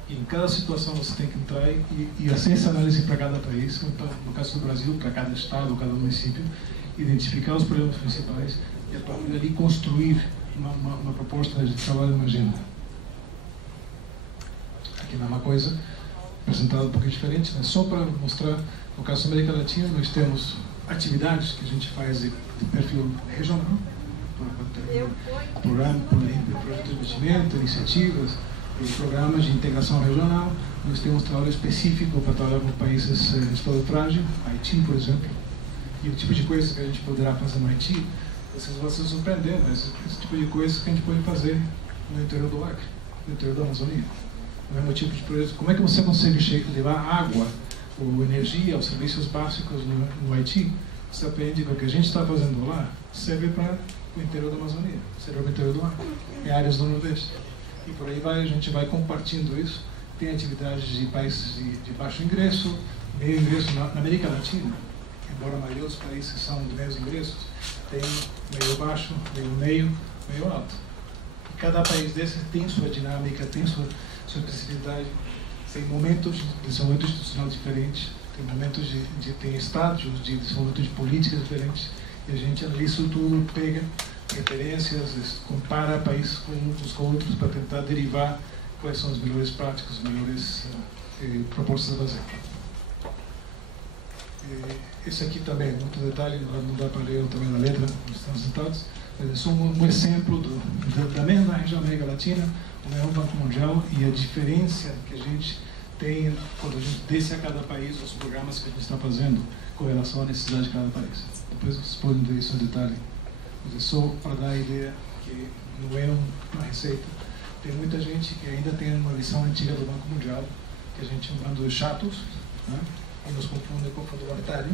E em cada situação você tem que entrar e fazer essa análise para cada país, então, no caso do Brasil, para cada estado, cada município, identificar os problemas principais e a partir dali construir uma proposta de trabalho, uma agenda. Aqui não é uma coisa apresentada um pouquinho diferente, mas só para mostrar, no caso da América Latina, nós temos atividades que a gente faz de perfil regional, projetos de investimento, iniciativas, programas de integração regional. Nós temos trabalho específico para trabalhar com países de estado frágil, Haiti, por exemplo. E o tipo de coisa que a gente poderá fazer no Haiti, vocês vão se surpreender, mas esse tipo de coisa que a gente pode fazer no interior do Acre, no interior da Amazônia. O mesmo tipo de projeto. Como é que você consegue levar água ou energia aos serviços básicos no Haiti? Você aprende que o que a gente está fazendo lá serve para o interior da Amazônia, serve para o interior do Acre, em áreas do Nordeste. E por aí vai, a gente vai compartilhando isso. Tem atividades de países de baixo ingresso, meio ingresso na América Latina, embora a maioria dos países são de meios ingressos, tem meio baixo, meio alto. E cada país desses tem sua dinâmica, tem sua especificidade, tem momentos de desenvolvimento institucional diferentes, tem momentos tem estágios de desenvolvimento de políticas diferentes, e a gente analisa isso tudo, pega referências, compara países uns com outros para tentar derivar quais são as melhores práticas, as melhores propostas a fazer. Esse aqui também, muito detalhe, não dá para ler também na letra, estão sentados, mas é só um exemplo da mesma região da América Latina, o mesmo Banco Mundial, e a diferença que a gente tem quando a gente desce a cada país os programas que a gente está fazendo com relação à necessidade de cada país. Depois vocês podem ver isso em detalhe. Mas é só para dar a ideia que não é uma receita. Tem muita gente que ainda tem uma visão antiga do Banco Mundial, que a gente chama de chatos, né? E nos confunde com o Fundo Monetário,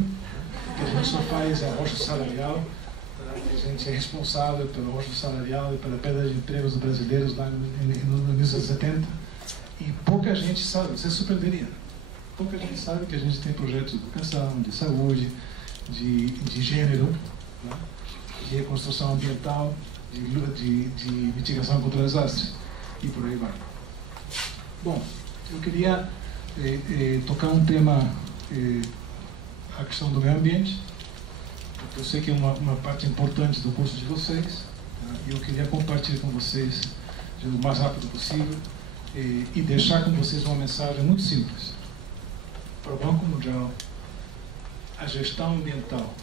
que a gente só faz arrocho salarial, que a gente é responsável pelo arrocho salarial e pela perda de empregos dos brasileiros lá nos anos 70. E pouca gente sabe, você surpreenderia, pouca gente sabe que a gente tem projetos de educação, de saúde, de gênero, né? De reconstrução ambiental, de mitigação contra desastres, e por aí vai. Bom, eu queria tocar um tema, a questão do meio ambiente, porque eu sei que é uma parte importante do curso de vocês, tá? E eu queria compartilhar com vocês o mais rápido possível e deixar com vocês uma mensagem muito simples. Para o Banco Mundial, a gestão ambiental,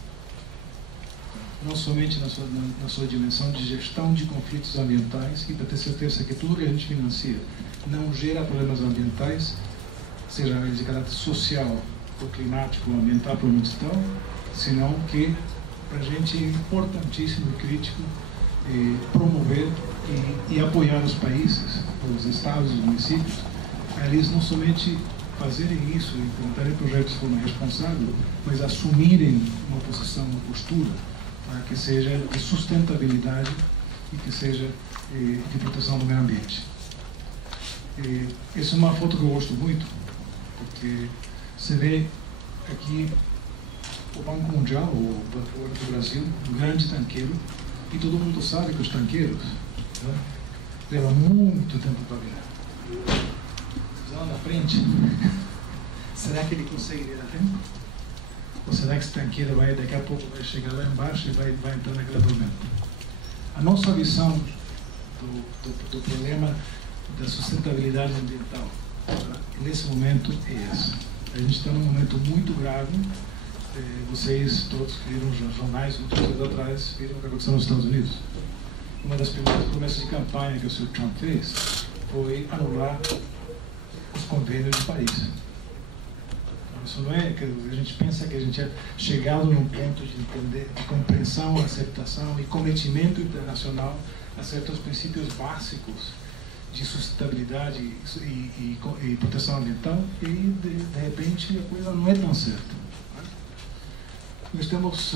não somente na sua dimensão de gestão de conflitos ambientais, e para ter certeza que tudo que a gente financia não gera problemas ambientais, seja eles de caráter social, ou climático, ou ambiental, provavelmente tal, senão que para a gente é importantíssimo e crítico promover e apoiar os países, os estados, os municípios, a eles não somente fazerem isso, implementarem projetos de forma responsável, mas assumirem uma posição, uma postura, que seja de sustentabilidade e que seja de proteção do meio ambiente. Essa é uma foto que eu gosto muito, porque você vê aqui o Banco Mundial, o Banco do Brasil, um grande tanqueiro, e todo mundo sabe que os tanqueiros, né, levam muito tempo para virar. Lá na frente, será que ele consegue virar tempo? Ou será que esse tanqueiro daqui a pouco vai chegar lá embaixo e vai entrar naquele problema? A nossa visão do problema da sustentabilidade ambiental, tá? Nesse momento é essa. A gente está num momento muito grave. Vocês todos que viram os jornais muitos dias atrás viram o que aconteceu nos Estados Unidos. Uma das primeiras promessas de campanha que o Sr. Trump fez foi anular os convênios de Paris. Isso não é que a gente pensa que a gente é chegado num ponto de entender, de compreensão, aceitação e cometimento internacional a certos princípios básicos de sustentabilidade e proteção ambiental, e de repente a coisa não é tão certa. Nós temos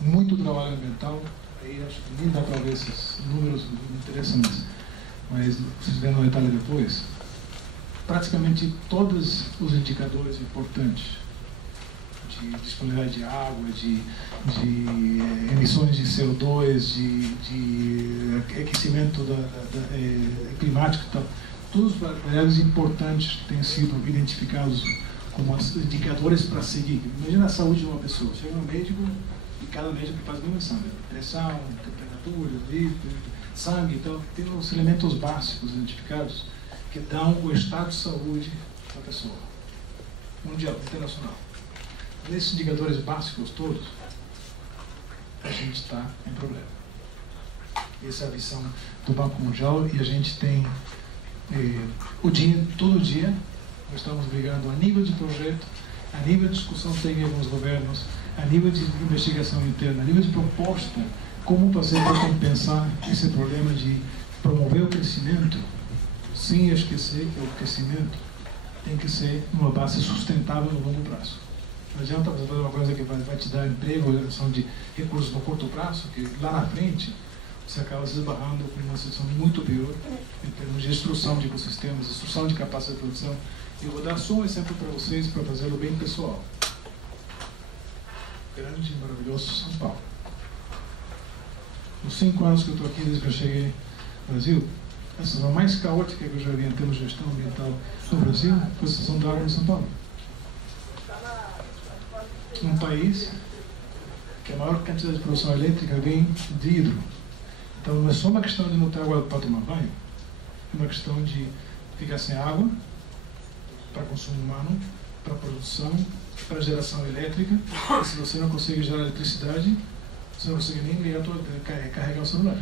muito trabalho ambiental, aí acho que nem dá para ver esses números, não interessam, mas vocês verão no detalhe depois. Praticamente todos os indicadores importantes de disponibilidade de água, de emissões de CO2, de aquecimento climático, todos os variáveis importantes têm sido identificados como indicadores para seguir. Imagina a saúde de uma pessoa. Chega um médico e cada médico faz a mesma exame: pressão, temperatura, líquido, sangue, então tem os elementos básicos identificados que dão o estado de saúde da pessoa, mundial, internacional. nesses indicadores básicos todos, a gente está em problema. Essa é a visão do Banco Mundial, e a gente tem todo dia nós estamos brigando a nível de projeto, a nível de discussão técnica com os governos, a nível de investigação interna, a nível de proposta, como fazer para compensar esse problema de promover o crescimento, sem esquecer que o crescimento tem que ser uma base sustentável no longo prazo. Não adianta você fazer uma coisa que vai te dar emprego, geração de recursos no curto prazo, que lá na frente você acaba se esbarrando com uma situação muito pior em termos de destruição de ecossistemas, destruição de capacidade de produção. Eu vou dar só um exemplo para vocês, para fazê-lo bem pessoal. Grande e maravilhoso São Paulo. Nos 5 anos que eu estou aqui, desde que eu cheguei no Brasil, a situação mais caótica que eu já vi em termos de gestão ambiental no Brasil foi a situação da água em São Paulo. Um país que a maior quantidade de produção elétrica vem de hidro. Então não é só uma questão de não ter água para tomar banho, é uma questão de ficar sem água para consumo humano, para produção, para geração elétrica. E se você não consegue gerar eletricidade, você não consegue nem ligar carregar o celular.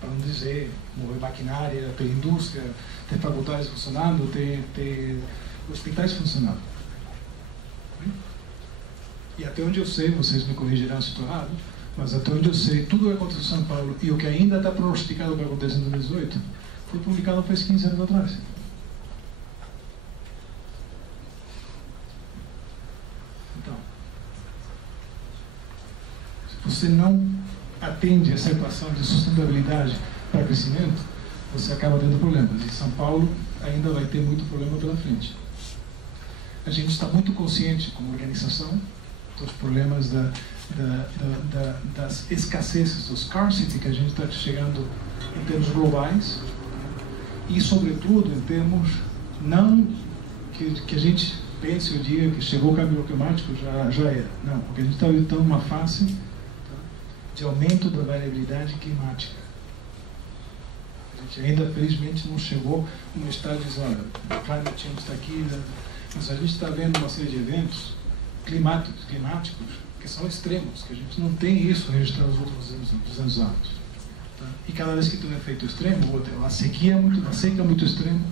Para não dizer mover maquinária, ter indústria, ter faculdades funcionando, ter hospitais funcionando. E até onde eu sei, vocês me corrigirão se estou errado, mas até onde eu sei, tudo o que aconteceu em São Paulo e o que ainda está pronosticado para acontecer em 2018 foi publicado faz 15 anos atrás. Então, se você não atende essa equação de sustentabilidade para crescimento, você acaba tendo problemas. E São Paulo ainda vai ter muito problema pela frente. A gente está muito consciente como organização dos problemas das escassezes, do scarcity que a gente está chegando em termos globais e, sobretudo, em termos não que a gente pense o dia que chegou o câmbio climático já era. Não, porque a gente está vivendo uma fase de aumento da variabilidade climática. A gente ainda, felizmente, não chegou num estado de dizer, olha, o climate change está aqui, mas a gente está vendo uma série de eventos climáticos que são extremos, que a gente não tem isso registrado nos últimos 200 anos. Tá? E cada vez que tem um efeito extremo, ou a seca é muito extrema,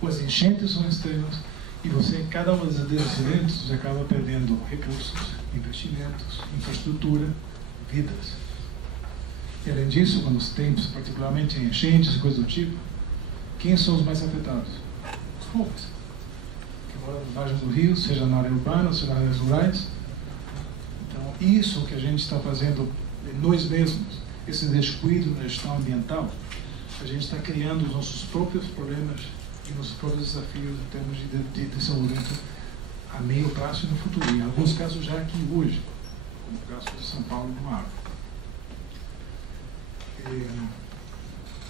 ou as enchentes são extremas, e você, em cada um desses eventos, você acaba perdendo recursos, investimentos, infraestrutura, vidas. E além disso, quando você tem, particularmente enchentes e coisas do tipo, quem são os mais afetados? Os pobres. Que moram nas margens do rio, seja na área urbana, seja nas áreas rurais. Então, isso que a gente está fazendo nós mesmos, esse descuido na gestão ambiental, a gente está criando os nossos próprios problemas e nossos próprios desafios em termos de desenvolvimento a meio prazo e no futuro. Em alguns casos já aqui hoje, como o caso de São Paulo no Mar.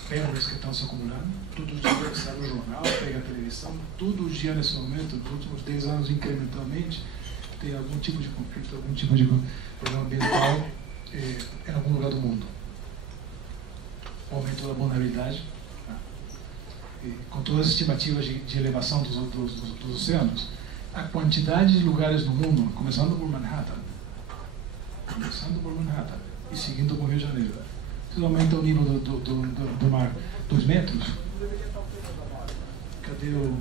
Pedras que estão se acumulando, todo dia sai no jornal, pega a televisão, todo dia nesse momento, nos últimos 10 anos incrementalmente, tem algum tipo de conflito, algum tipo de problema ambiental em algum lugar do mundo. O aumento da vulnerabilidade, tá? Com todas as estimativas de elevação dos oceanos, a quantidade de lugares no mundo, começando por Manhattan e seguindo com o Rio de Janeiro, se aumenta o nível do mar 2 metros, cadê o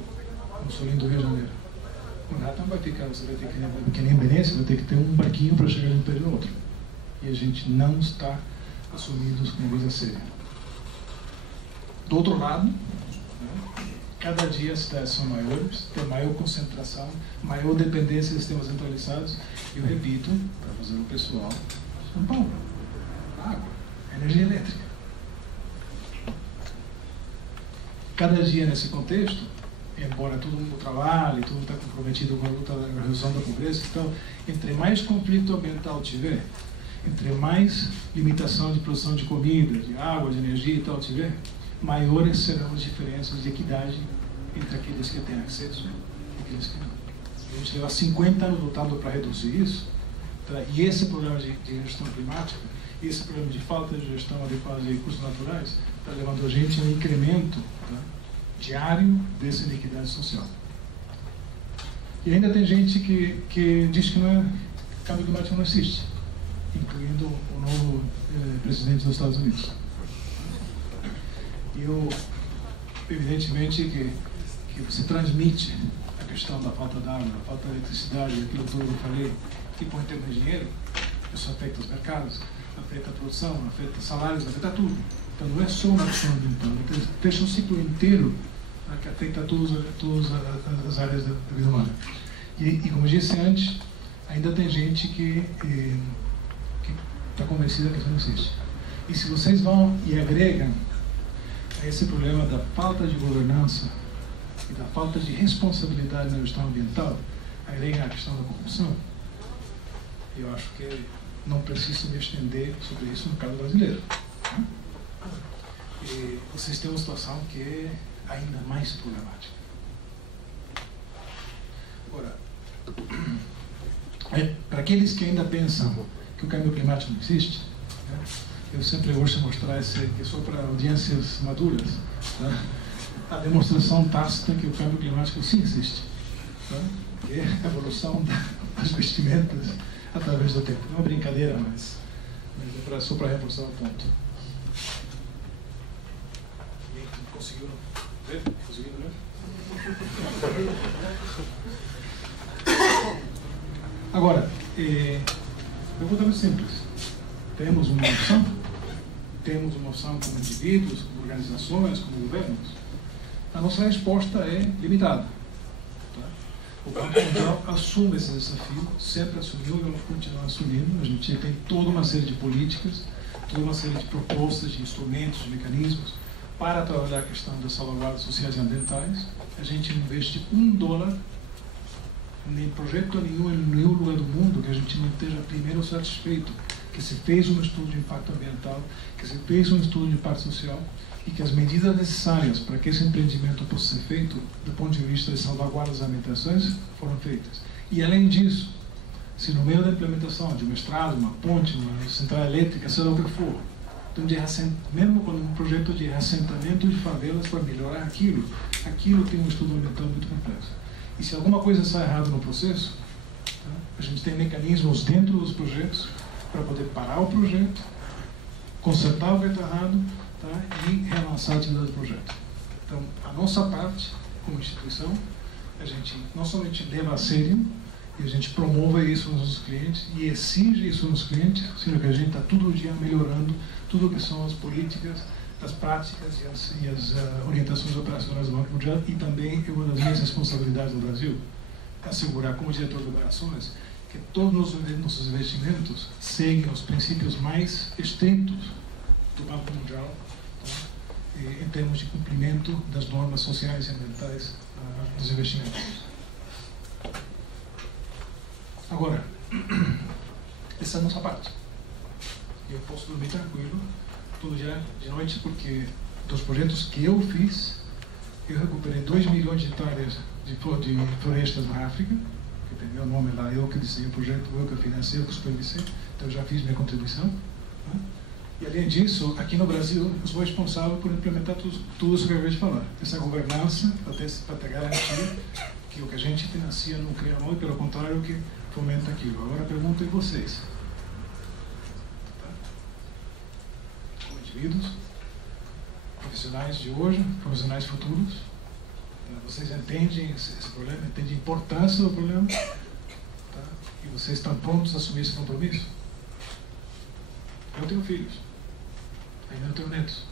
solinho do Rio de Janeiro? Manhattan vai ficar, você vai ter que nem Veneza, vai ter que ter um barquinho para chegar de um pé no outro. E a gente não está assumindo com coisa séria. Do outro lado, cada dia as cidades são maiores, tem maior concentração, maior dependência de sistemas centralizados. E eu repito, para fazer o pessoal, São Paulo, água. Energia elétrica. Cada dia nesse contexto, embora todo mundo trabalhe, todo mundo está comprometido com a luta da redução da pobreza, então, entre mais conflito ambiental tiver, entre mais limitação de produção de comida, de água, de energia e tal tiver, maiores serão as diferenças de equidade entre aqueles que têm acesso e aqueles que não. A gente leva 50 anos lutando para reduzir isso, tá? E esse problema de gestão climática, esse problema de falta de gestão adequada de recursos naturais está levando a gente a um incremento, tá, diário dessa inequidade social. E ainda tem gente que diz que câmbio climático não existe, incluindo o novo presidente dos Estados Unidos. E eu, evidentemente, que você transmite a questão da falta d'água, da falta de eletricidade, aquilo tudo que eu falei, que põe em termos de dinheiro, isso afeta os mercados, afeta a produção, afeta salários, afeta tudo. Então não é só uma questão ambiental, deixa um ciclo inteiro, né, que afeta todas as áreas da vida humana. E como eu disse antes, ainda tem gente que está convencida que isso não existe. E se vocês vão e agregam a esse problema da falta de governança e da falta de responsabilidade na gestão ambiental, agregam a questão da corrupção, eu acho que não preciso me estender sobre isso no caso brasileiro. Né? E vocês têm uma situação que é ainda mais problemática. Agora, para aqueles que ainda pensam que o câmbio climático não existe, né, eu sempre gosto de mostrar que só para audiências maduras, tá, a demonstração tácita que o câmbio climático sim existe, tá, que é a evolução das vestimentas através do tempo. Não é uma brincadeira, mas é só para reforçar o ponto. Conseguiu ver? Conseguiu ver? Agora, eu vou dar muito simples. Temos uma opção como indivíduos, como organizações, como governos. A nossa resposta é limitada. Tá? O Banco Mundial assume esse desafio, sempre assumiu e vamos continuar assumindo. A gente tem toda uma série de políticas, toda uma série de propostas, de instrumentos, de mecanismos para trabalhar a questão das salvaguardas sociais e ambientais. A gente investe $1 em projeto nenhum em nenhum lugar do mundo que a gente não esteja primeiro satisfeito que se fez um estudo de impacto ambiental, que se fez um estudo de impacto social e que as medidas necessárias para que esse empreendimento possa ser feito do ponto de vista de salvaguardas ambientais foram feitas. E além disso, se no meio da implementação de uma estrada, uma ponte, uma central elétrica, seja o que for, mesmo quando um projeto de reassentamento de favelas para melhorar aquilo tem um estudo ambiental muito complexo. E se alguma coisa sai errado no processo, tá, a gente tem mecanismos dentro dos projetos para poder parar o projeto, consertar o que está errado, tá, e relançar a atividade do projeto. Então, a nossa parte, como instituição, a gente não somente leva a sério, e a gente promove isso nos nossos clientes e exige isso nos clientes, sendo que a gente está todo dia melhorando tudo o que são as políticas, as práticas e as orientações operacionais do Banco Mundial. E também é uma das minhas responsabilidades no Brasil, assegurar como diretor de operações que todos os nossos investimentos seguem os princípios mais estritos do Banco Mundial, tá, em termos de cumprimento das normas sociais e ambientais dos investimentos. Agora, essa é a nossa parte. Eu posso dormir tranquilo todo dia de noite, porque dos projetos que eu fiz, eu recuperei 2 milhões de hectares de florestas na África, que tem meu nome lá, eu que desenhei o projeto, eu que financei, eu que supervisei, então eu já fiz minha contribuição. Né? E além disso, aqui no Brasil, eu sou responsável por implementar tudo isso que eu acabei de falar. Essa governança, para garantir que o que a gente financia não cria mal, e pelo contrário, que fomenta aquilo. Agora a pergunta é vocês. Tá? Como indivíduos, profissionais de hoje, profissionais futuros, tá? Vocês entendem esse problema, entendem a importância do problema, tá? E vocês estão prontos a assumir esse compromisso? Eu tenho filhos, ainda não tenho netos.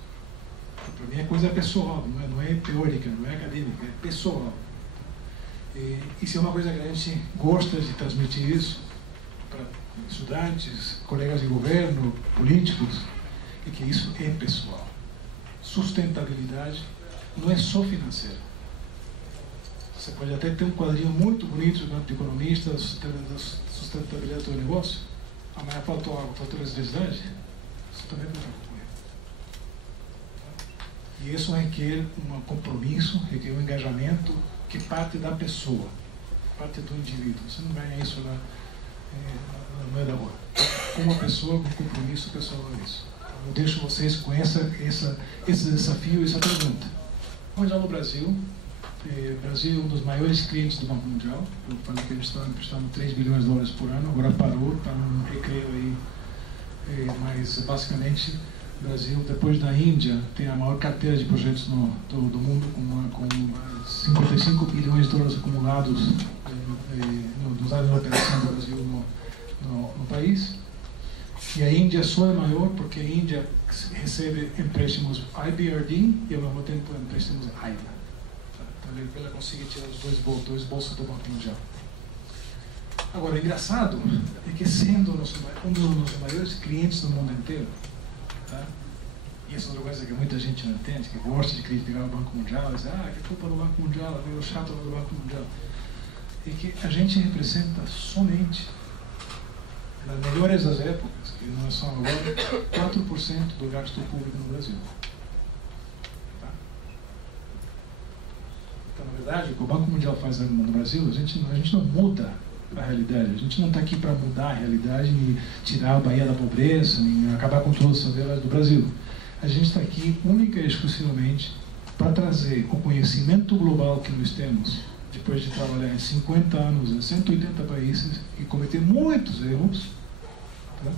Para mim é coisa pessoal, não é teórica, não é acadêmica, é pessoal. E se é uma coisa que a gente gosta de transmitir isso para estudantes, colegas de governo, políticos, é que isso é pessoal. Sustentabilidade não é só financeira. Você pode até ter um quadrinho muito bonito de economista, sustentabilidade do negócio, amanhã faltou água, faltou eletricidade, isso também não vai ocorrer. E isso requer um compromisso, requer um engajamento que parte da pessoa, parte do indivíduo. Você não ganha isso lá no meio da rua. Como uma pessoa, com compromisso pessoal nisso. Eu deixo vocês com esse desafio, essa pergunta. Onde no Brasil, O Brasil é um dos maiores clientes do Banco Mundial. Eu falei que eles estão emprestando 3 bilhões de dólares por ano, agora parou, está num recreio aí. Mas, basicamente, o Brasil, depois da Índia, tem a maior carteira de projetos do mundo, com 55 bilhões de dólares acumulados nos anos de operação do Brasil no país. E a Índia só é maior porque a Índia recebe empréstimos IBRD e, ao mesmo tempo, empréstimos AIDA. Então, ela consegue tirar os dois bolsos do Banco Mundial. Agora, o engraçado é que, sendo um dos maiores clientes do mundo inteiro, tá? E essa é uma coisa que muita gente não entende, que gosta de criticar o Banco Mundial, diz, que culpa do Banco Mundial, é o chato do Banco Mundial. É que a gente representa somente, nas melhores das épocas, que não são agora, 4% do gasto público no Brasil. Tá? Então, na verdade, o que o Banco Mundial faz no Brasil, a gente não muda a realidade. A gente não está aqui para mudar a realidade, nem tirar a Bahia da pobreza, nem acabar com todas as favelas do Brasil. A gente está aqui única e exclusivamente para trazer o conhecimento global que nós temos, depois de trabalhar em 50 anos em 180 países e cometer muitos erros, tá?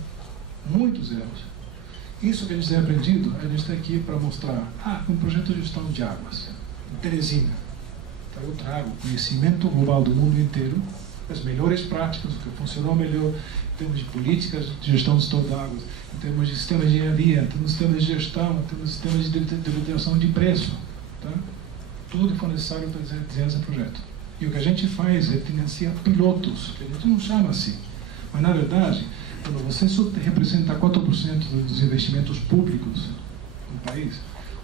Muitos erros. Isso que a gente tem aprendido, a gente está aqui para mostrar um projeto de gestão de águas em Teresina. Então, eu trago conhecimento global do mundo inteiro, as melhores práticas, o que funcionou melhor em termos de políticas de gestão de estoque de águas, em termos de sistemas de engenharia, em termos de sistemas de gestão, em termos de sistemas de determinação de preço. Tá? Tudo que for necessário para desenhar esse projeto. E o que a gente faz é financiar pilotos, que a gente não chama assim. Mas, na verdade, quando você só representa 4% dos investimentos públicos no país,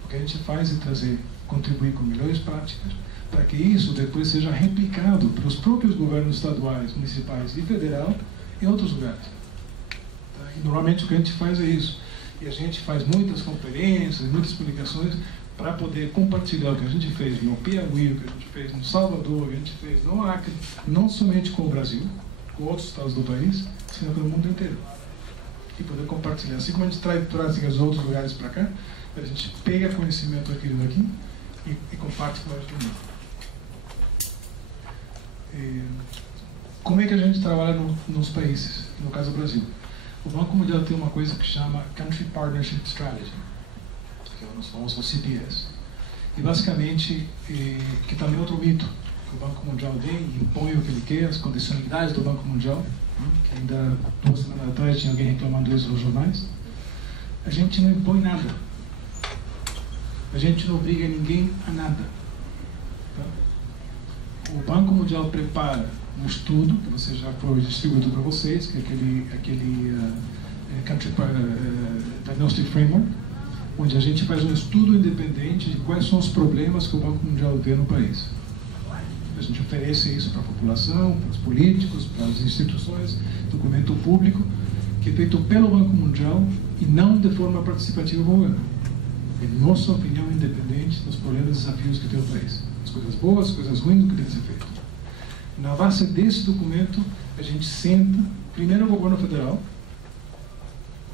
o que a gente faz é contribuir com melhores práticas, para que isso depois seja replicado pelos próprios governos estaduais, municipais e federal em outros lugares. Tá? E normalmente o que a gente faz é isso. E a gente faz muitas conferências, muitas publicações para poder compartilhar o que a gente fez no Piauí, o que a gente fez no Salvador, o que a gente fez no Acre, não somente com o Brasil, com outros estados do país, sino pelo mundo inteiro. E poder compartilhar. Assim como a gente traz os outros lugares para cá, a gente pega conhecimento aqui e compartilha com o resto do mundo. Como é que a gente trabalha nos países, no caso do Brasil? O Banco Mundial tem uma coisa que chama Country Partnership Strategy, que é o nosso famoso CPS. E basicamente, que também é outro mito, que o Banco Mundial vem e impõe o que ele quer, as condicionalidades do Banco Mundial, que ainda 2 semanas atrás tinha alguém reclamando isso nos jornais. A gente não impõe nada. A gente não obriga ninguém a nada. Tá? O Banco Mundial prepara um estudo, que você já foi distribuído para vocês, que é aquele Country Diagnostic Framework, onde a gente faz um estudo independente de quais são os problemas que o Banco Mundial vê no país. A gente oferece isso para a população, para os políticos, para as instituições, documento público, que é feito pelo Banco Mundial e não de forma participativa do governo. É nossa opinião independente dos problemas e desafios que tem o país. As coisas boas, as coisas ruins, o que tem que ser feito. Na base desse documento, a gente senta, primeiro, o governo federal,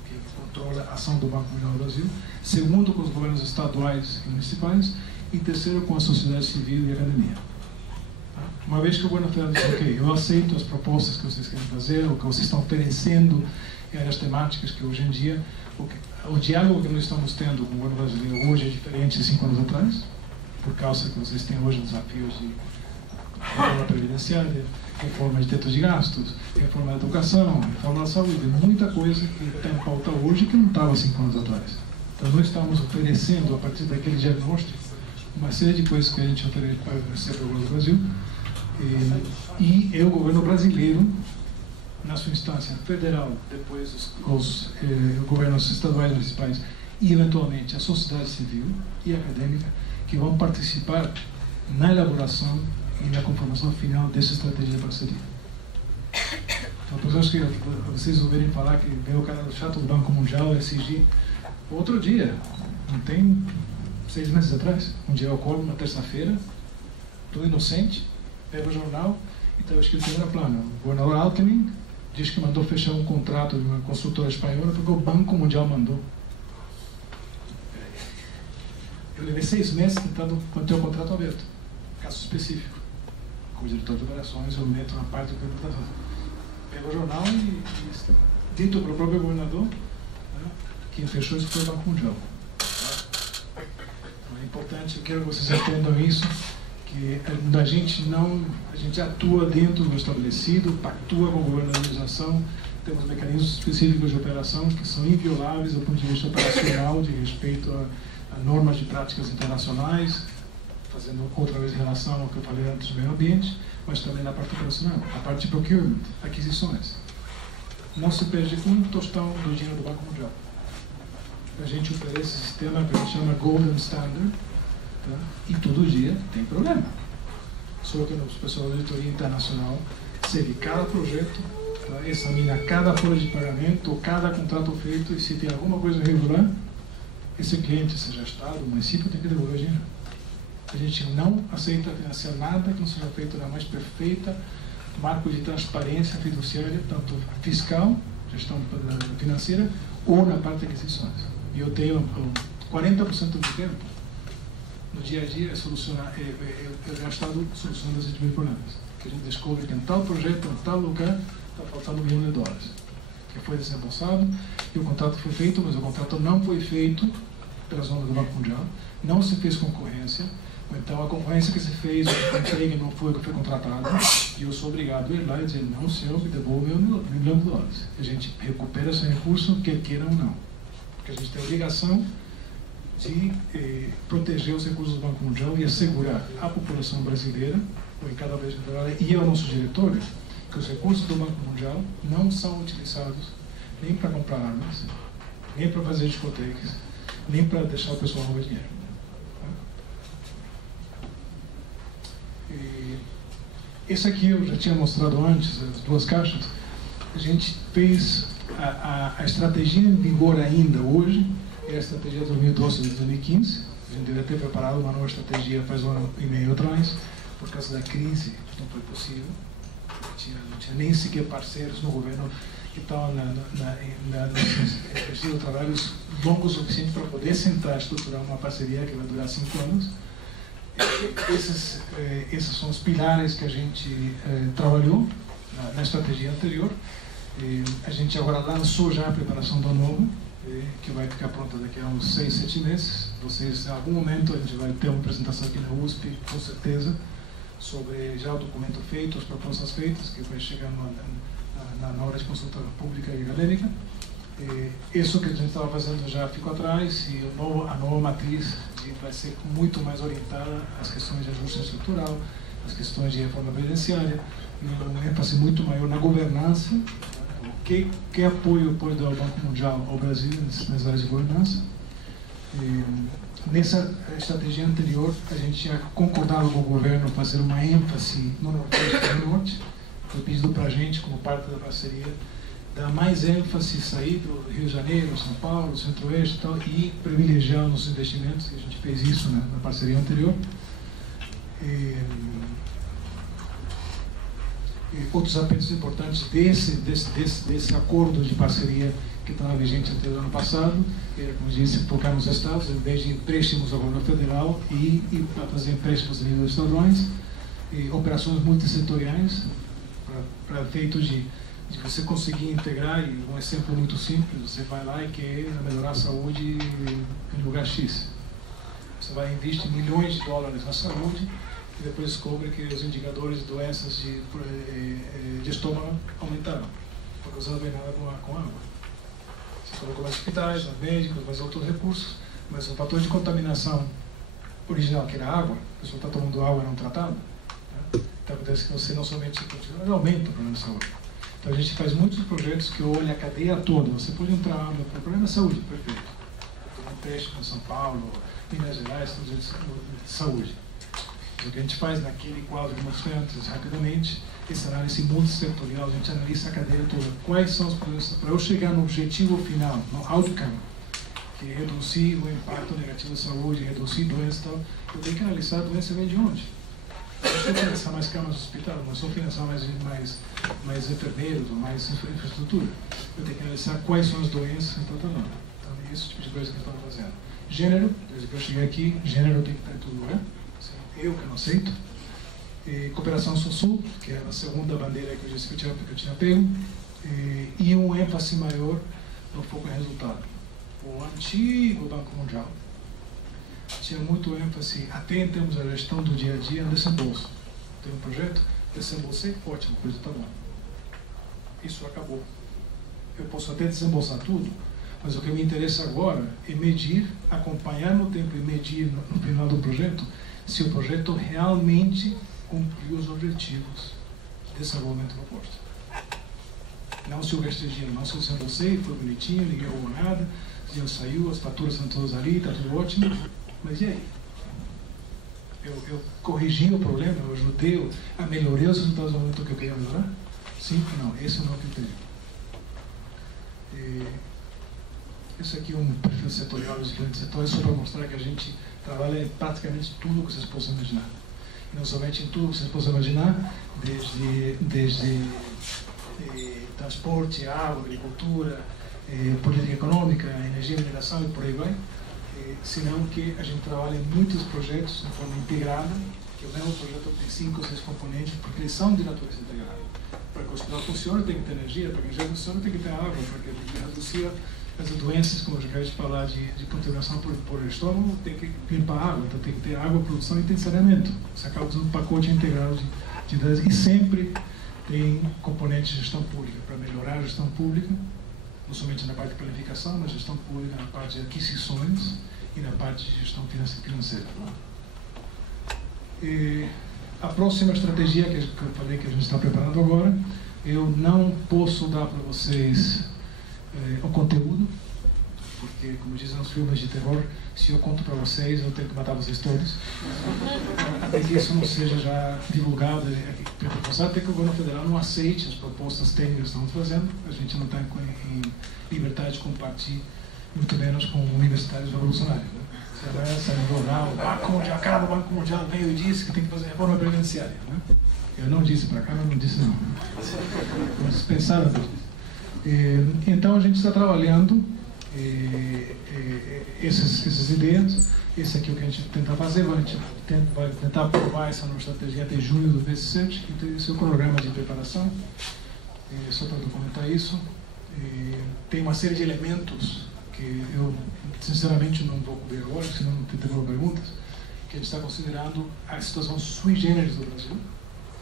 que controla a ação do Banco Mundial no Brasil, segundo, com os governos estaduais e municipais, e terceiro, com a sociedade civil e a academia. Tá? Uma vez que o governo federal diz, ok, eu aceito as propostas que vocês querem fazer, o que vocês estão oferecendo em áreas temáticas, que hoje em dia, o diálogo que nós estamos tendo com o governo brasileiro hoje é diferente de 5 anos atrás, por causa que vocês têm hoje desafios de reforma previdenciária, reforma de teto de gastos, reforma da educação, reforma da saúde, muita coisa que está em pauta hoje que não estava 5 anos atrás. Então nós estamos oferecendo, a partir daquele diagnóstico, uma série de coisas que a gente oferece para oferecer para o governo do Brasil, e é o governo brasileiro, na sua instância federal, depois os governos estaduais e municipais, e eventualmente a sociedade civil e acadêmica, que vão participar na elaboração e na conformação final dessa estratégia de parceria. Então, pessoas que vocês ouvirem falar que veio o cara chato do Banco Mundial exigir, outro dia, não tem 6 meses atrás, um dia eu acordo, uma terça-feira, estou inocente, pego o jornal e estava escrito em primeira plana, o governador Alckmin diz que mandou fechar um contrato de uma consultora espanhola porque o Banco Mundial mandou. Eu levei 6 meses tentando manter o contrato aberto. caso específico. Como diretor de operações, eu meto na parte de implementação. Pego o jornal e dito para o próprio governador, né, quem fechou isso foi o Banco Mundial. Tá? Então, é importante, eu quero que vocês entendam isso, que a gente atua dentro do estabelecido, pactua com o governo da organização, temos mecanismos específicos de operação que são invioláveis do ponto de vista operacional, de respeito a normas de práticas internacionais, fazendo outra vez relação ao que eu falei antes do meio ambiente, mas também na parte operacional, a parte de procurement, aquisições. Não se perde um tostão do dinheiro do Banco Mundial. A gente oferece esse sistema que a gente chama Golden Standard, tá? E todo dia tem problema. Só que o pessoal da auditoria internacional segue cada projeto, tá? Examina cada folha de pagamento ou cada contrato feito, e se tem alguma coisa irregular, esse cliente, seja Estado, município, tem que devolver o dinheiro. A gente não aceita financiar nada que não seja feito na mais perfeita marco de transparência fiduciária, tanto fiscal, gestão financeira, ou na parte de aquisições. E eu tenho 40% do tempo, no dia a dia, é gastado solucionando esse tipo de problemas. Que a gente descobre que em tal projeto, em tal lugar, está faltando $1 milhão, que foi desembolsado, e o contrato foi feito, mas o contrato não foi feito pela zona do Banco Mundial, não se fez concorrência. Então, a concorrência que se fez, o entregue não foi o que foi contratado, e eu sou obrigado a ir lá e dizer, não, senhor, me devolve $1 milhão. A gente recupera esse recurso, quer queira ou não. Porque a gente tem a obrigação de proteger os recursos do Banco Mundial e assegurar à população brasileira, ou em cada vez e ao nosso diretório, que os recursos do Banco Mundial não são utilizados nem para comprar armas, nem para fazer discotecas, nem para deixar o pessoal roubar dinheiro. Esse aqui eu já tinha mostrado antes, as duas caixas. A gente fez a estratégia em vigor ainda hoje, é a estratégia de 2012 e 2015. A gente deve ter preparado uma nova estratégia faz 1 ano e meio atrás, por causa da crise, não foi possível. Não tinha nem sequer parceiros no governo que estavam exercendo trabalhos longos o suficiente para poder sentar e estruturar uma parceria que vai durar 5 anos. Esses são os pilares que a gente trabalhou na estratégia anterior. A gente agora lançou já a preparação do novo, que vai ficar pronta daqui a uns 6, 7 meses. Vocês, em algum momento, a gente vai ter uma apresentação aqui na USP, com certeza, sobre já o documento feito, as propostas feitas, que vai chegar na hora de consulta pública e acadêmica. Isso que a gente estava fazendo já ficou atrás, e a nova matriz vai ser muito mais orientada às questões de ajuste estrutural, às questões de reforma previdenciária, e um ênfase muito maior na governança. Que apoio pode dar o Banco Mundial ao Brasil nas áreas de governança? Nessa estratégia anterior, a gente tinha concordado com o governo fazer uma ênfase no Nordeste e no Norte. Foi pedido para a gente, como parte da parceria, dar mais ênfase, sair do Rio de Janeiro, São Paulo, Centro-Oeste e tal, e privilegiar nos investimentos, que a gente fez isso na parceria anterior. Outros aspectos importantes desse acordo de parceria que estava vigente até o ano passado, como disse, focar nos estados, em vez de empréstimos ao governo federal e fazer empréstimos a nível estaduais, operações multissetoriais, para efeito de você conseguir integrar. E um exemplo muito simples: você vai lá e quer melhorar a saúde em lugar X. Você vai investir $milhões na saúde e depois descobre que os indicadores de doenças de estômago aumentaram, porque você não vê nada com água. Você colocou mais hospitais, mais médicos, mais outros recursos, mas o fator de contaminação original, que era a água, a pessoa está tomando água não tratada, né? Então acontece que você não somente continua, aumenta o problema de saúde. Então a gente faz muitos projetos que olham a cadeia toda. Você pode entrar no problema de saúde, perfeito. Tem um teste em São Paulo, Minas Gerais, de saúde. O que a gente faz naquele quadro que mostrei antes, rapidamente, essa análise multissetorial, a gente analisa a cadeia toda. Quais são os problemas para eu chegar no objetivo final, no outcome, que é reduzir o impacto negativo da saúde, reduzir doenças e tal. Eu tenho que analisar a doença vem de onde. Não só financiar mais camas no hospital, não só financiar mais enfermeiros ou mais infraestrutura. Eu tenho que analisar quais são as doenças e tal. Então, é esse tipo de coisa que eu estou fazendo. Gênero, desde que eu cheguei aqui, gênero tem que estar em todo lugar. eu que não aceito. Cooperação Sul-Sul, que é a segunda bandeira que eu tinha pego, e um ênfase maior no foco em resultado. O antigo Banco Mundial tinha muito ênfase, até em termos da gestão do dia a dia, no desembolso. Tem um projeto, desembolsei, ótimo, coisa está bom. Isso acabou. Eu posso até desembolsar tudo, mas o que me interessa agora é medir, acompanhar no tempo e medir no final do projeto, se o projeto realmente cumpriu os objetivos de desenvolvimento proposto. Não se eu gastei dinheiro, não se eu desembolsei, foi bonitinho, ninguém roubou nada, o dinheiro saiu, as faturas estão todas ali, está tudo ótimo, mas e aí? Eu corrigi o problema, eu ajudei a melhorar os resultados do momento que eu queria melhorar? Sim ou não? Esse não é o critério. Esse aqui é um perfil setorial dos diferentes setores, só para mostrar que a gente trabalha em praticamente tudo que vocês possam imaginar. E não somente em tudo que vocês possam imaginar, desde transporte, água, agricultura, política econômica, energia, mineração e por aí vai, senão que a gente trabalha em muitos projetos de forma integrada, que o mesmo projeto tem 5 ou 6 componentes, porque eles são de natureza integrada. Para que o hospital funcione, tem que ter energia, para que a energia funcione, tem que ter água, para que reduzir as doenças, como eu já acabei de falar, de contaminação por estômago, tem que limpar a água, então tem que ter água, produção e tem saneamento. Você acaba usando um pacote integrado de dados, e sempre tem componentes de gestão pública, para melhorar a gestão pública, não somente na parte de planificação, mas gestão pública na parte de aquisições e na parte de gestão financeira. A próxima estratégia que eu falei que a gente está preparando agora, eu não posso dar para vocês o conteúdo, porque, como dizem nos filmes de terror, se eu conto para vocês, eu tenho que matar vocês todos. Até que isso não seja já divulgado, até que o governo federal não aceite as propostas técnicas que estamos fazendo, a gente não está em liberdade de compartilhar, muito menos com universitários revolucionários. Né? Você vai sair no jornal, o Banco Mundial veio e disse que tem que fazer reforma previdenciária. Né? Eu não disse para cá, mas não disse não. Vamos pensar nisso. Então a gente está trabalhando essas ideias. Esse aqui é o que a gente tenta fazer. A gente vai tentar aprovar essa nova estratégia até junho do PES7, que tem o seu cronograma de preparação. Só para documentar isso. Tem uma série de elementos que eu sinceramente não vou cobrir agora, senão não tem perguntas, que a gente está considerando a situação sui generis do Brasil.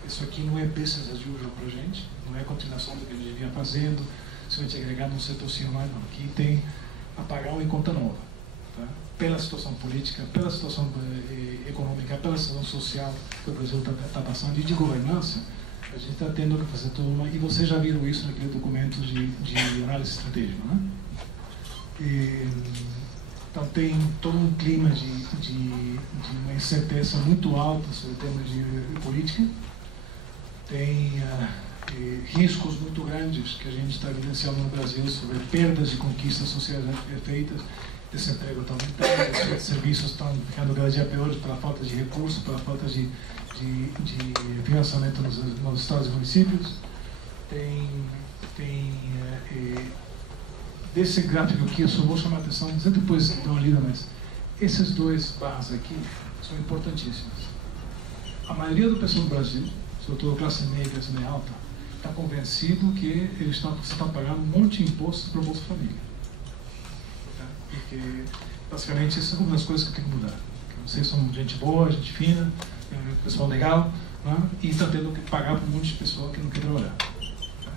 Isso aqui não é business as usual para a gente, não é a continuação do que a gente vinha fazendo, se a gente agregar num setor sim ou mais, não. Aqui tem apagão e conta nova. Tá? Pela situação política, pela situação econômica, pela situação social que o Brasil está passando e de governança, a gente está tendo que fazer tudo uma... E vocês já viram isso naquele documento de análise estratégica, né? Então tem todo um clima de uma incerteza muito alta sobre temas de política. Tem riscos muito grandes que a gente está evidenciando no Brasil sobre perdas de conquistas sociais feitas, desemprego está aumentando, os serviços estão ficando cada dia piores pela falta de recursos, pela falta de financiamento nos estados e municípios. Desse gráfico aqui, eu só vou chamar a atenção, depois dá uma lida, mas esses dois barras aqui são importantíssimos. A maioria do pessoal do Brasil, sobretudo classe média e classe média alta, está convencido que eles estão pagando um monte de impostos para o Bolsa Família. Tá? Porque, basicamente, isso é uma das coisas que tem que mudar. Vocês são gente boa, gente fina, pessoal legal, né? E está tendo que pagar para um monte de pessoa que não quer trabalhar. Tá?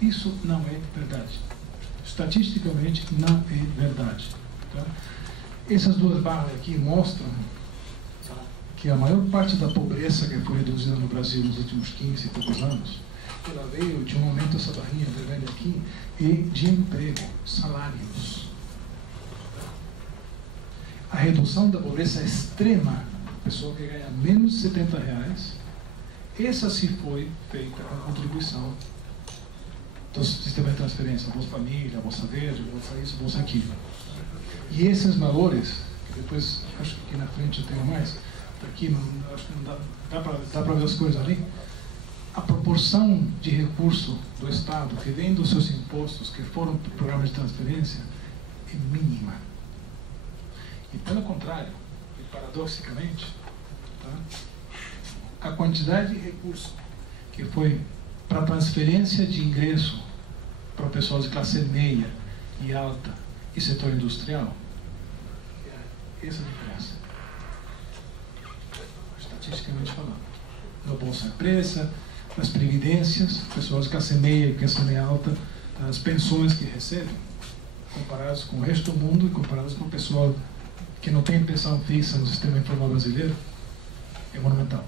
Isso não é verdade. Estatisticamente, não é verdade. Tá? Essas duas barras aqui mostram que a maior parte da pobreza que foi reduzida no Brasil nos últimos 15 e poucos anos, ela veio de um aumento dessa barrinha vermelha aqui e de emprego, salários. A redução da pobreza extrema, pessoa que ganha menos de R$70, essa sim foi feita com contribuição do sistema de transferência, Bolsa Família, Bolsa Verde, Bolsa isso, Bolsa aquilo. E esses valores, que depois, acho que aqui na frente eu tenho mais, aqui não, acho que não dá para ver as coisas ali, a proporção de recurso do Estado que vem dos seus impostos, que foram programas de transferência, é mínima. E pelo contrário, e paradoxicamente, tá, quantidade de recursos que foi para transferência de ingresso para pessoas de classe meia e alta e setor industrial, essa é a diferença, estatisticamente falando. No Bolsa Empresa, nas previdências, pessoas de classe meia e classe meia alta, as pensões que recebem, comparadas com o resto do mundo e comparadas com o pessoal que não tem pensão fixa no sistema informal brasileiro, é monumental.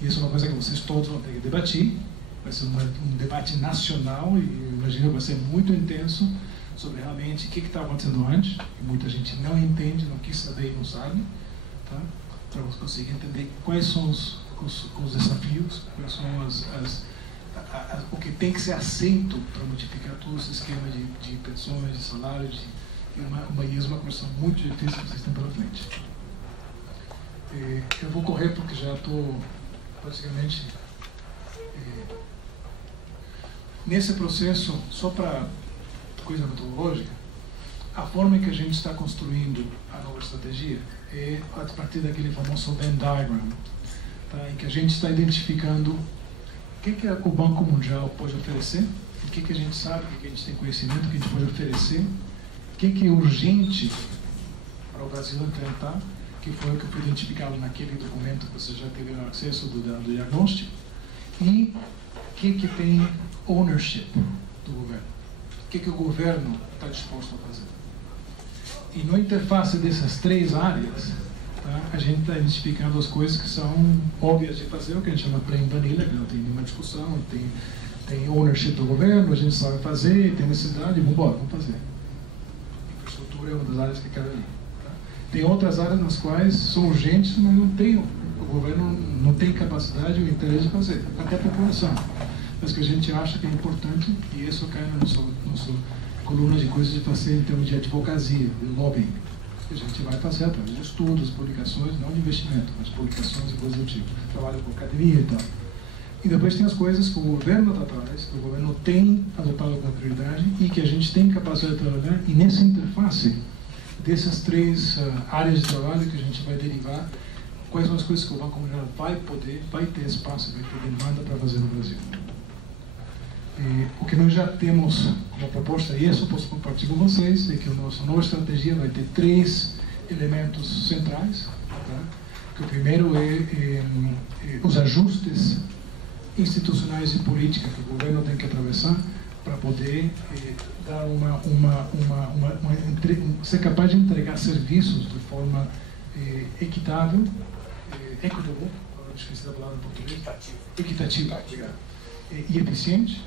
E isso é uma coisa que vocês todos vão ter que debater. Vai ser um debate nacional e imagino que vai ser muito intenso sobre realmente o que está acontecendo antes, que muita gente não entende, não quis saber e não sabe, tá? Para você conseguir entender quais são os desafios, quais são o que tem que ser aceito para modificar todo esse esquema de pensões, de salários, e uma conversa muito difícil que vocês têm pela frente. Eu vou correr porque já estou praticamente nesse processo. Só para coisa metodológica, a forma em que a gente está construindo a nova estratégia é a partir daquele famoso Venn diagram, tá? Em que a gente está identificando o que o Banco Mundial pode oferecer, o que a gente sabe, o que a gente tem conhecimento, o que a gente pode oferecer, o que é urgente para o Brasil enfrentar, que foi o que foi identificado naquele documento que vocês já tiveram acesso do diagnóstico, e o que tem ownership do governo, o que o governo está disposto a fazer. E na interface dessas três áreas, tá, a gente está identificando as coisas que são óbvias de fazer, o que a gente chama plain vanilla, que não tem nenhuma discussão, tem ownership do governo, a gente sabe fazer, tem necessidade, vamos fazer. Infraestrutura é uma das áreas que cabe ali. Tá? Tem outras áreas nas quais são urgentes, mas o governo não tem capacidade ou interesse de fazer, até a população. Mas que a gente acha que é importante, e isso cai na nossa coluna de coisas de fazer em termos de advocacia, de lobbying. A gente vai fazer através de estudos, publicações, não de investimento, mas publicações e coisas do tipo. Trabalho com academia e tal. E depois tem as coisas que o governo está atrás, que o governo tem adotado como prioridade e que a gente tem capacidade de trabalhar. E nessa interface dessas três áreas de trabalho que a gente vai derivar, quais são as coisas que o Banco Mundial vai ter espaço, vai ter demanda para fazer no Brasil. O que nós já temos como proposta, e isso eu posso compartilhar com vocês, é que a nossa nova estratégia vai ter três elementos centrais. Tá? Que o primeiro é os ajustes institucionais e políticos que o governo tem que atravessar para poder dar ser capaz de entregar serviços de forma equitável, equitable, esqueci da palavra em português, equitativa, e eficiente.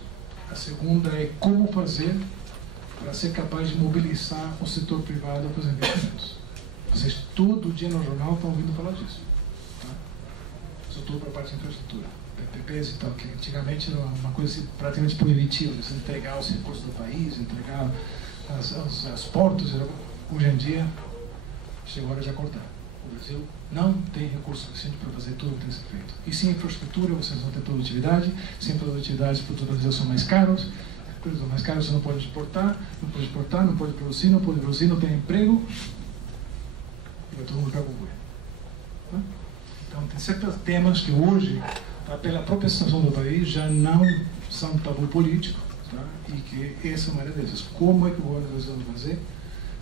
A segunda é como fazer para ser capaz de mobilizar o setor privado para os investimentos. Vocês todo dia no jornal estão ouvindo falar disso. Tá? Sobretudo para a parte de infraestrutura, PPPs e tal, que antigamente era uma coisa assim, praticamente proibitiva, você entregar os recursos do país, entregar as portos. Hoje em dia, chegou a hora de acordar. O Brasil não tem recurso suficiente para fazer tudo o que tem que ser feito. E sem infraestrutura, vocês vão ter produtividade. Sem produtividade, os produtos do Brasil são mais caros. Produtos mais caros, você não pode exportar, não pode produzir, não tem emprego. E vai todo mundo ficar com o tá? Então, tem certos temas que hoje, tá, pela própria situação do país, já não são tabu político. Tá? E que essa é uma dessas. Como é que o governo brasileiro vai fazer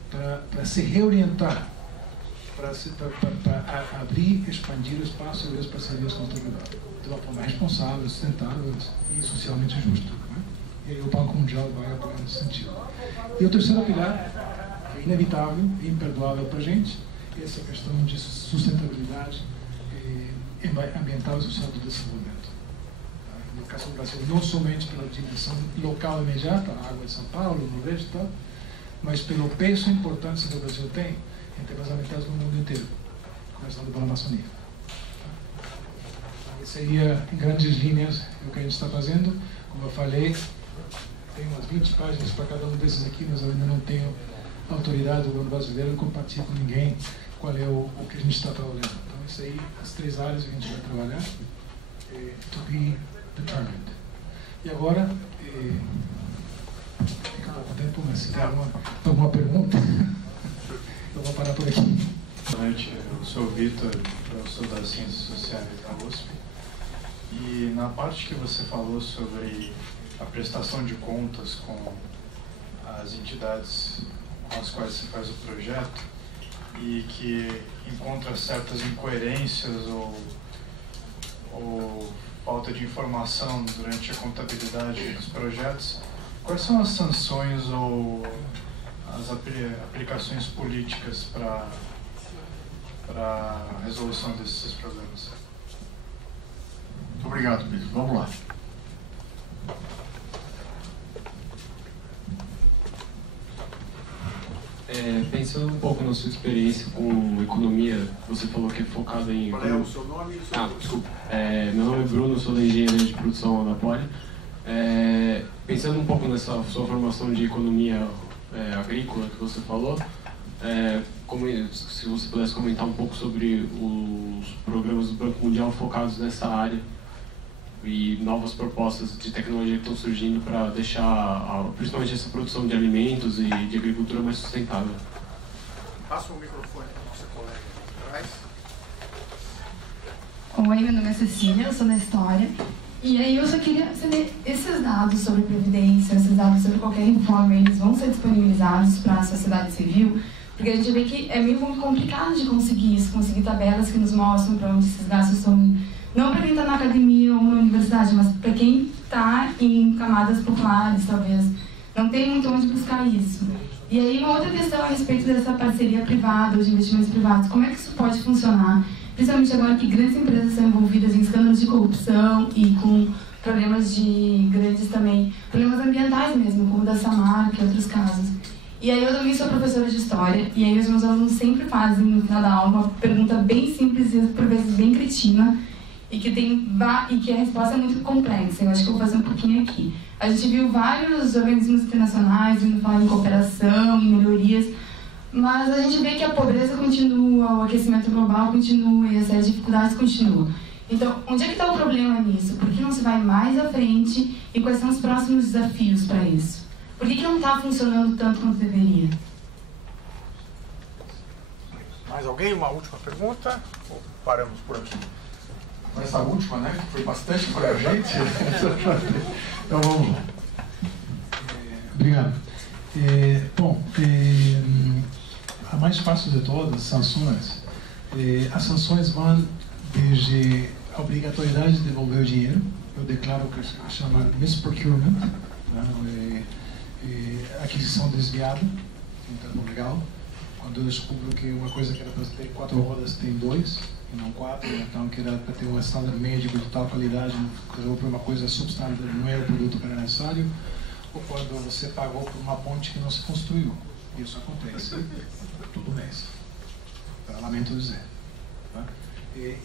para se reorientar, para abrir, expandir o espaço e as parcerias com o privado, de uma forma responsável, sustentável e socialmente justa. Né? E aí o Banco Mundial vai apoiar nesse sentido. E o terceiro pilar, que é inevitável e imperdoável para a gente, é essa questão de sustentabilidade ambiental e social do desenvolvimento. No caso do Brasil, não somente pela dimensão local imediata, a água de São Paulo, o Nordeste e tal, mas pelo peso e importância que o Brasil tem em termos ambientais no mundo inteiro, começando pela Amazônia. Esse seria, em grandes linhas, o que a gente está fazendo. Como eu falei, tem umas 20 páginas para cada um desses aqui, mas eu ainda não tenho autoridade do governo brasileiro, não compartilho com ninguém qual é o que a gente está trabalhando. Então, isso aí, as três áreas que a gente vai trabalhar, to be determined. E agora, fica pouco tempo, mas se tem alguma pergunta, eu vou parar por aqui. Boa noite, eu sou o Vitor, professor das Ciências Sociais da USP. E na parte que você falou sobre a prestação de contas com as entidades com as quais você faz o projeto e que encontra certas incoerências ou falta de informação durante a contabilidade dos projetos, quais são as sanções ou as aplicações políticas para a resolução desses problemas? Muito obrigado, Pedro. Vamos lá. Pensando um pouco na sua experiência com economia, você falou que é focada em... Qual é o seu nome e o seu curso? Desculpa. Meu nome é Bruno, sou da Engenharia de Produção da Poli. Pensando um pouco nessa sua formação de economia agrícola que você falou, se você pudesse comentar um pouco sobre os programas do Banco Mundial focados nessa área e novas propostas de tecnologia que estão surgindo para deixar, principalmente essa produção de alimentos e de agricultura mais sustentável. Passa o microfone para o seu colega atrás. Oi, meu nome é Cecília, eu sou da História. E aí eu só queria saber, esses dados sobre previdência, esses dados sobre qualquer reforma, eles vão ser disponibilizados para a sociedade civil? Porque a gente vê que é meio complicado de conseguir isso, conseguir tabelas que nos mostram para onde esses gastos estão, não para quem está na academia ou na universidade, mas para quem está em camadas populares, talvez. Não tem muito onde buscar isso. E aí uma outra questão a respeito dessa parceria privada, ou de investimentos privados, como é que isso pode funcionar? Principalmente agora que grandes empresas são envolvidas em escândalos de corrupção e com problemas de grandes também, problemas ambientais mesmo, como o da Samarco e outros casos. E aí eu também sou professora de História, e aí os meus alunos sempre fazem no final da aula uma pergunta bem simples e por vezes bem cretina, e que a resposta é muito complexa. Eu acho que eu vou fazer um pouquinho aqui. A gente viu vários organismos internacionais vindo falar em cooperação, em melhorias, mas a gente vê que a pobreza continua, o aquecimento global continua e as dificuldades continuam. Então, onde é que está o problema nisso? Por que não se vai mais à frente e quais são os próximos desafios para isso? Por que não está funcionando tanto quanto deveria? Mais alguém? Uma última pergunta? Ou paramos por aqui? Essa última, né? Que foi bastante para a gente. Então vamos lá. Obrigado. A mais fácil de todas, sanções. As sanções vão desde a obrigatoriedade de devolver o dinheiro, eu declaro o que se chama misprocurement, né? Aquisição desviada, em termo legal, quando eu descubro que uma coisa que era para ter 4 rodas tem 2, e não 4, então que era para ter um estándar médico de tal qualidade, resolveu por uma coisa substância, não era o produto que era necessário, ou quando você pagou por uma ponte que não se construiu. Isso acontece todo mês. Lamento dizer. Tá?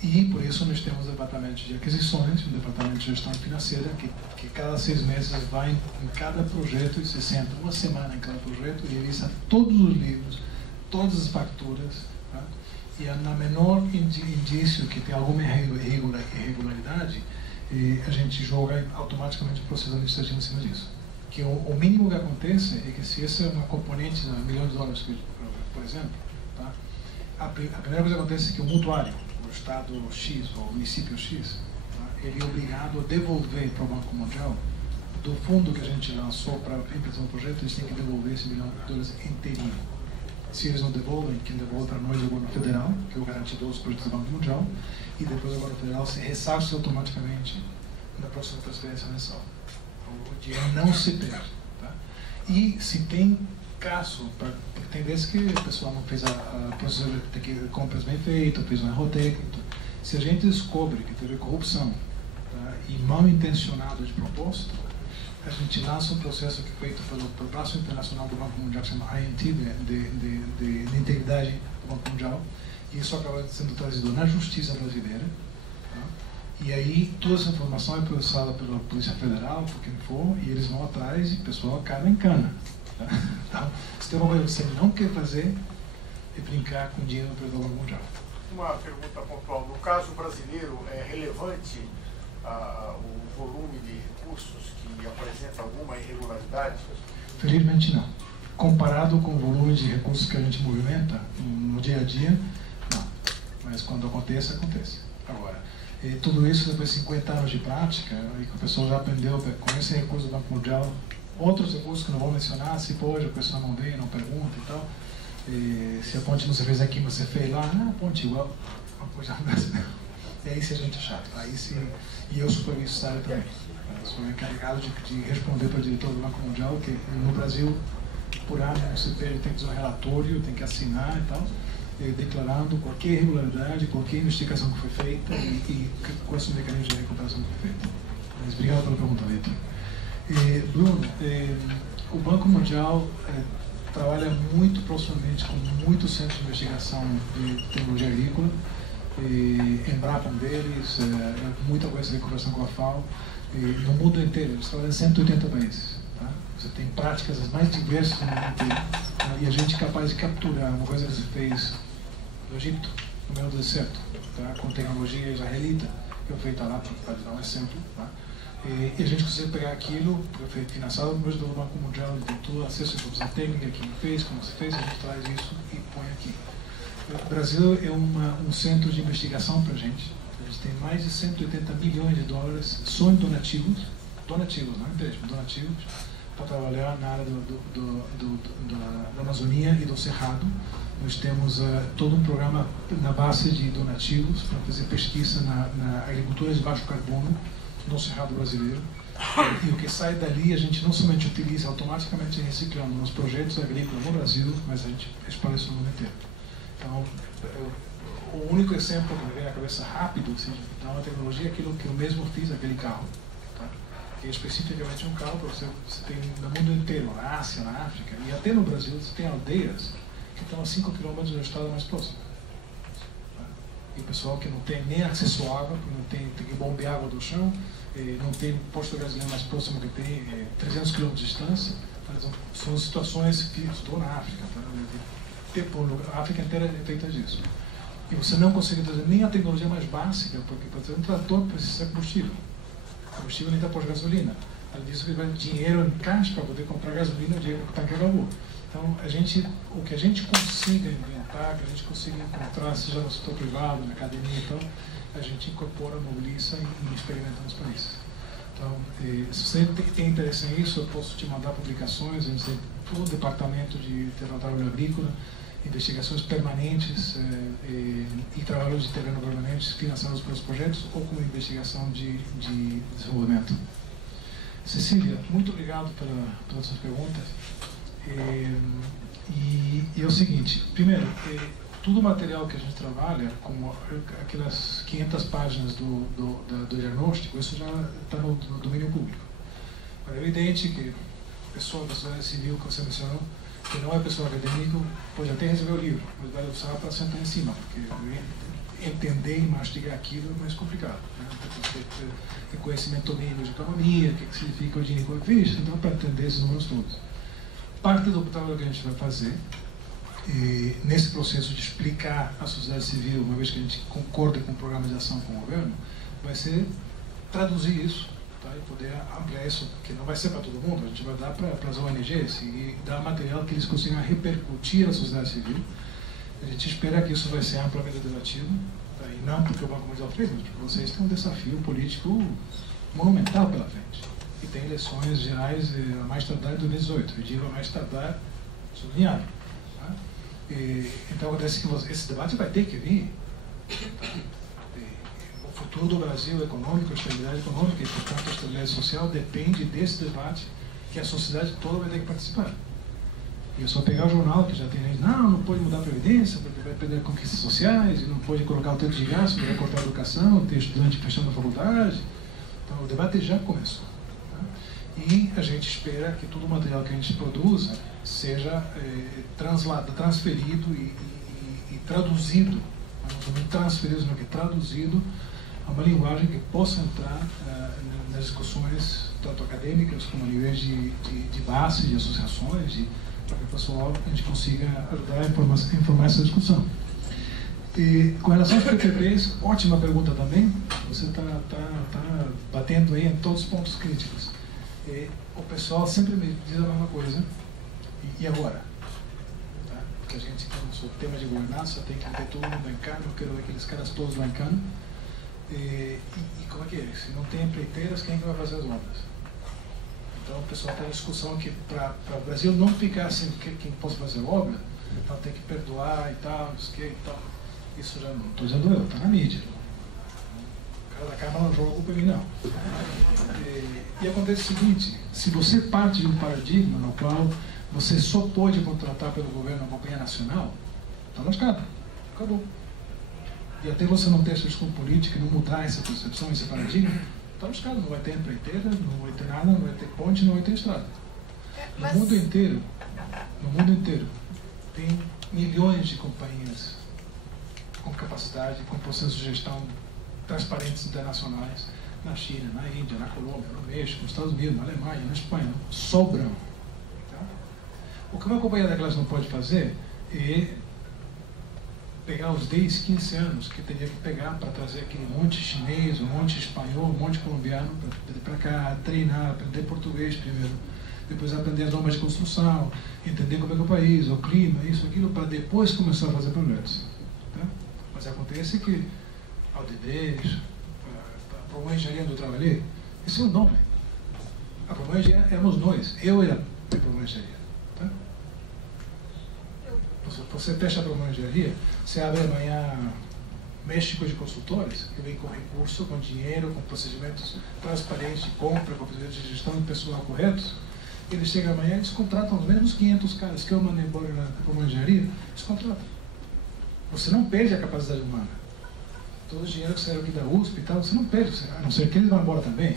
E por isso nós temos o departamento de aquisições, o departamento de gestão financeira, que cada 6 meses vai em cada projeto e se senta uma semana em cada projeto e revisa todos os livros, todas as facturas. Tá? E na menor indício que tem alguma irregularidade, a gente joga automaticamente o processo administrativo em cima disso. Que o mínimo que acontece é que se essa é uma componente de $1 milhão, por exemplo, tá? A primeira coisa que acontece é que o mutuário, o Estado X ou o município X, tá? Ele é obrigado a devolver para o Banco Mundial do fundo que a gente lançou para a implementação do projeto, eles têm que devolver esse $1 milhão inteirinho. Se eles não devolvem, quem devolve para nós é o governo federal, que é o garantidor dos projetos do Banco Mundial, e depois o governo federal se ressarce automaticamente na próxima transferência mensal. O dinheiro não se perde. Tá? E se tem caso, porque tem vezes que a pessoa não fez a procedura de compras bem feita, fez um erro técnico. Se a gente descobre que teve corrupção, tá? E mal intencionado de propósito, a gente lança um processo que é feito pelo braço internacional do Banco Mundial, que se chama INT, de integridade do Banco Mundial, e isso acaba sendo trazido na justiça brasileira. Tá? E aí toda essa informação é processada pela Polícia Federal, por quem for, e eles vão atrás e o pessoal acaba em cana. Tá? Então, se tem uma coisa que você não quer fazer, é brincar com dinheiro no Banco Mundial. Uma pergunta pontual. No caso brasileiro, é relevante o volume de recursos que apresenta alguma irregularidade? Felizmente não. Comparado com o volume de recursos que a gente movimenta no dia a dia, mas quando acontece, acontece. Agora, tudo isso depois de 50 anos de prática, e que o pessoal já aprendeu com esse recurso do Banco Mundial, outros recursos que não vou mencionar, se hoje o pessoal não vem, não pergunta e tal, se a ponte não se fez aqui, mas você fez lá, a ponte igual, a ponte brasileira. E aí se a gente é chato, aí sim, e eu superviso essa área também. Eu sou encarregado de responder para o diretor do Banco Mundial, que no Brasil, por ano, o CPR tem que fazer um relatório, tem que assinar e tal, declarando qualquer irregularidade, qualquer investigação que foi feita e quais são os mecanismos de recuperação que foi feita. Mas obrigado pela pergunta, Vitor. Bruno, o Banco Mundial trabalha muito proximamente com muitos centros de investigação de tecnologia agrícola, Embrapa um deles, muita coisa de recuperação com a FAO, no mundo inteiro, eles trabalham em 180 países. Tá? Você tem práticas as mais diversas no mundo inteiro, tá? E a gente é capaz de capturar uma coisa que se fez no Egito, no meio do deserto, tá? Com tecnologia israelita, que foi feita lá, para dar um exemplo. Tá? E a gente consegue pegar aquilo, porque foi financiado pelo Banco Mundial, tem todo acesso à informação técnica, quem fez, como se fez, a gente traz isso e põe aqui. O Brasil é um centro de investigação para a gente. A gente tem mais de 180 milhões de dólares só em donativos, não empréstimo, donativos, para trabalhar na área da Amazônia e do Cerrado. Nós temos todo um programa na base de donativos para fazer pesquisa na agricultura de baixo carbono no Cerrado brasileiro. E o que sai dali a gente não somente utiliza automaticamente reciclando nos projetos agrícolas no Brasil, mas a gente espalha isso no mundo inteiro. Então, o único exemplo que me vem à cabeça rápido, assim, de uma tecnologia, é aquilo que eu mesmo fiz, aquele carro. Tá? Que é especificamente um carro que você tem no mundo inteiro, na Ásia, na África, e até no Brasil, você tem aldeias que estão a 5 km do estado mais próximo. Tá? E o pessoal que não tem nem acesso à água, que não tem que bombear água do chão, não tem posto de gasolina mais próximo que tem 300 km de distância. São situações que estou na África. Tá? A África inteira é feita disso. E você não consegue trazer nem a tecnologia mais básica, porque para ter um trator precisa de combustível. Combustível nem dá por gasolina. Além disso, vai dinheiro em caixa para poder comprar gasolina, o dinheiro que o tanque acabou. Então, o que a gente consiga inventar, que a gente consiga encontrar, seja no setor privado, na academia e tal, a gente incorpora, mobiliza e experimenta nos países. Então, se você tem interesse nisso, eu posso te mandar publicações, a gente tem todo o departamento de trabalho agrícola, investigações permanentes e trabalhos de terreno permanentes financiados pelos projetos ou como investigação de desenvolvimento. Cecília, muito obrigado pelas suas perguntas. E é o seguinte, primeiro, todo o material que a gente trabalha, como aquelas 500 páginas do diagnóstico, isso já está no domínio público. É evidente que a pessoa da sociedade civil que você mencionou, que não é pessoa acadêmica, pode até receber o livro, mas vai usar para sentar em cima, porque entender e mastigar aquilo é mais complicado. Né? Tem conhecimento mínimo de economia, o que significa o Gini coeficiente, então para entender esses números todos. Parte do trabalho que a gente vai fazer, nesse processo de explicar à sociedade civil, uma vez que a gente concorda com o programa de ação com o governo, vai ser traduzir isso, tá? E poder ampliar isso, que não vai ser para todo mundo, a gente vai dar para as ONGs e dar material que eles consigam repercutir à sociedade civil. A gente espera que isso vai ser amplamente debatido, tá? E não porque o Banco Mundial fez, mas porque vocês têm um desafio político monumental pela frente. E tem eleições gerais a mais tardar em 2018, eu digo a mais tardar sublinhado. Tá? Então acontece que esse debate vai ter que vir. Tá? O futuro do Brasil econômico, a estabilidade econômica e, portanto, a estabilidade social depende desse debate que a sociedade toda vai ter que participar. E é só pegar o jornal que já tem gente, não pode mudar a previdência, porque vai perder conquistas sociais, e não pode colocar o teto de gasto, vai cortar a educação, ter estudante fechando a faculdade. Então o debate já começou. Tá? E a gente espera que todo o material que a gente produza seja transferido e traduzido, não transferido, mas que traduzido a uma linguagem que possa entrar nas discussões, tanto acadêmicas como a nível de base, de associações, para que o pessoal a gente consiga ajudar a informar essa discussão. E com relação aos PPPs, ótima pergunta também. Você está batendo aí em todos os pontos críticos. O pessoal sempre me diz a mesma coisa. E agora? Tá? que a gente, com o tema de governança, tem que ter todo mundo em cana, eu quero ver aqueles caras todos lá em cana. E como é que é? Se não tem empreiteiras, quem é que vai fazer as obras? Então o pessoal tem a discussão que para o Brasil não ficar sem quem possa fazer obra, então tem que perdoar e tal, e tal. Isso já não estou dizendo eu, está na mídia. O cara da Câmara não joga culpa em mim, não. E acontece o seguinte, se você parte de um paradigma no qual você só pode contratar pelo governo uma companhia nacional, está lascado, acabou. E até você não ter essa discussão política, não mudar essa percepção, esse paradigma, está lascado, não vai ter empreiteira, não vai ter nada, não vai ter ponte, não vai ter estrada. No mundo inteiro, tem milhões de companhias com capacidade, com processos de gestão transparentes internacionais, na China, na Índia, na Colômbia, no México, nos Estados Unidos, na Alemanha, na Espanha, sobram. Tá? O que uma companhia daquelas não pode fazer é pegar os 10, 15 anos que teria que pegar para trazer aquele monte chinês, um monte espanhol, um monte colombiano para cá, treinar, aprender português primeiro, depois aprender as normas de construção, entender como é que é o país, o clima, isso, aquilo, para depois começar a fazer projetos. Tá? Mas acontece que Aldebrecht, a Promova Engenharia onde eu trabalhei, esse é o nome. A Promova Engenharia éramos nós, eu era a Promova Engenharia. Tá? Você fecha a Promova Engenharia, você abre amanhã México de consultores, que vem com recurso, com dinheiro, com procedimentos transparentes de compra, com procedimentos de gestão de pessoal corretos. Eles chegam amanhã e eles contratam os mesmos 500 caras que eu mandei embora na Promova Engenharia, eles contratam. Você não perde a capacidade humana. Todo o dinheiro que saiu aqui da USP e tal, você não perde, a não ser que eles vão embora também.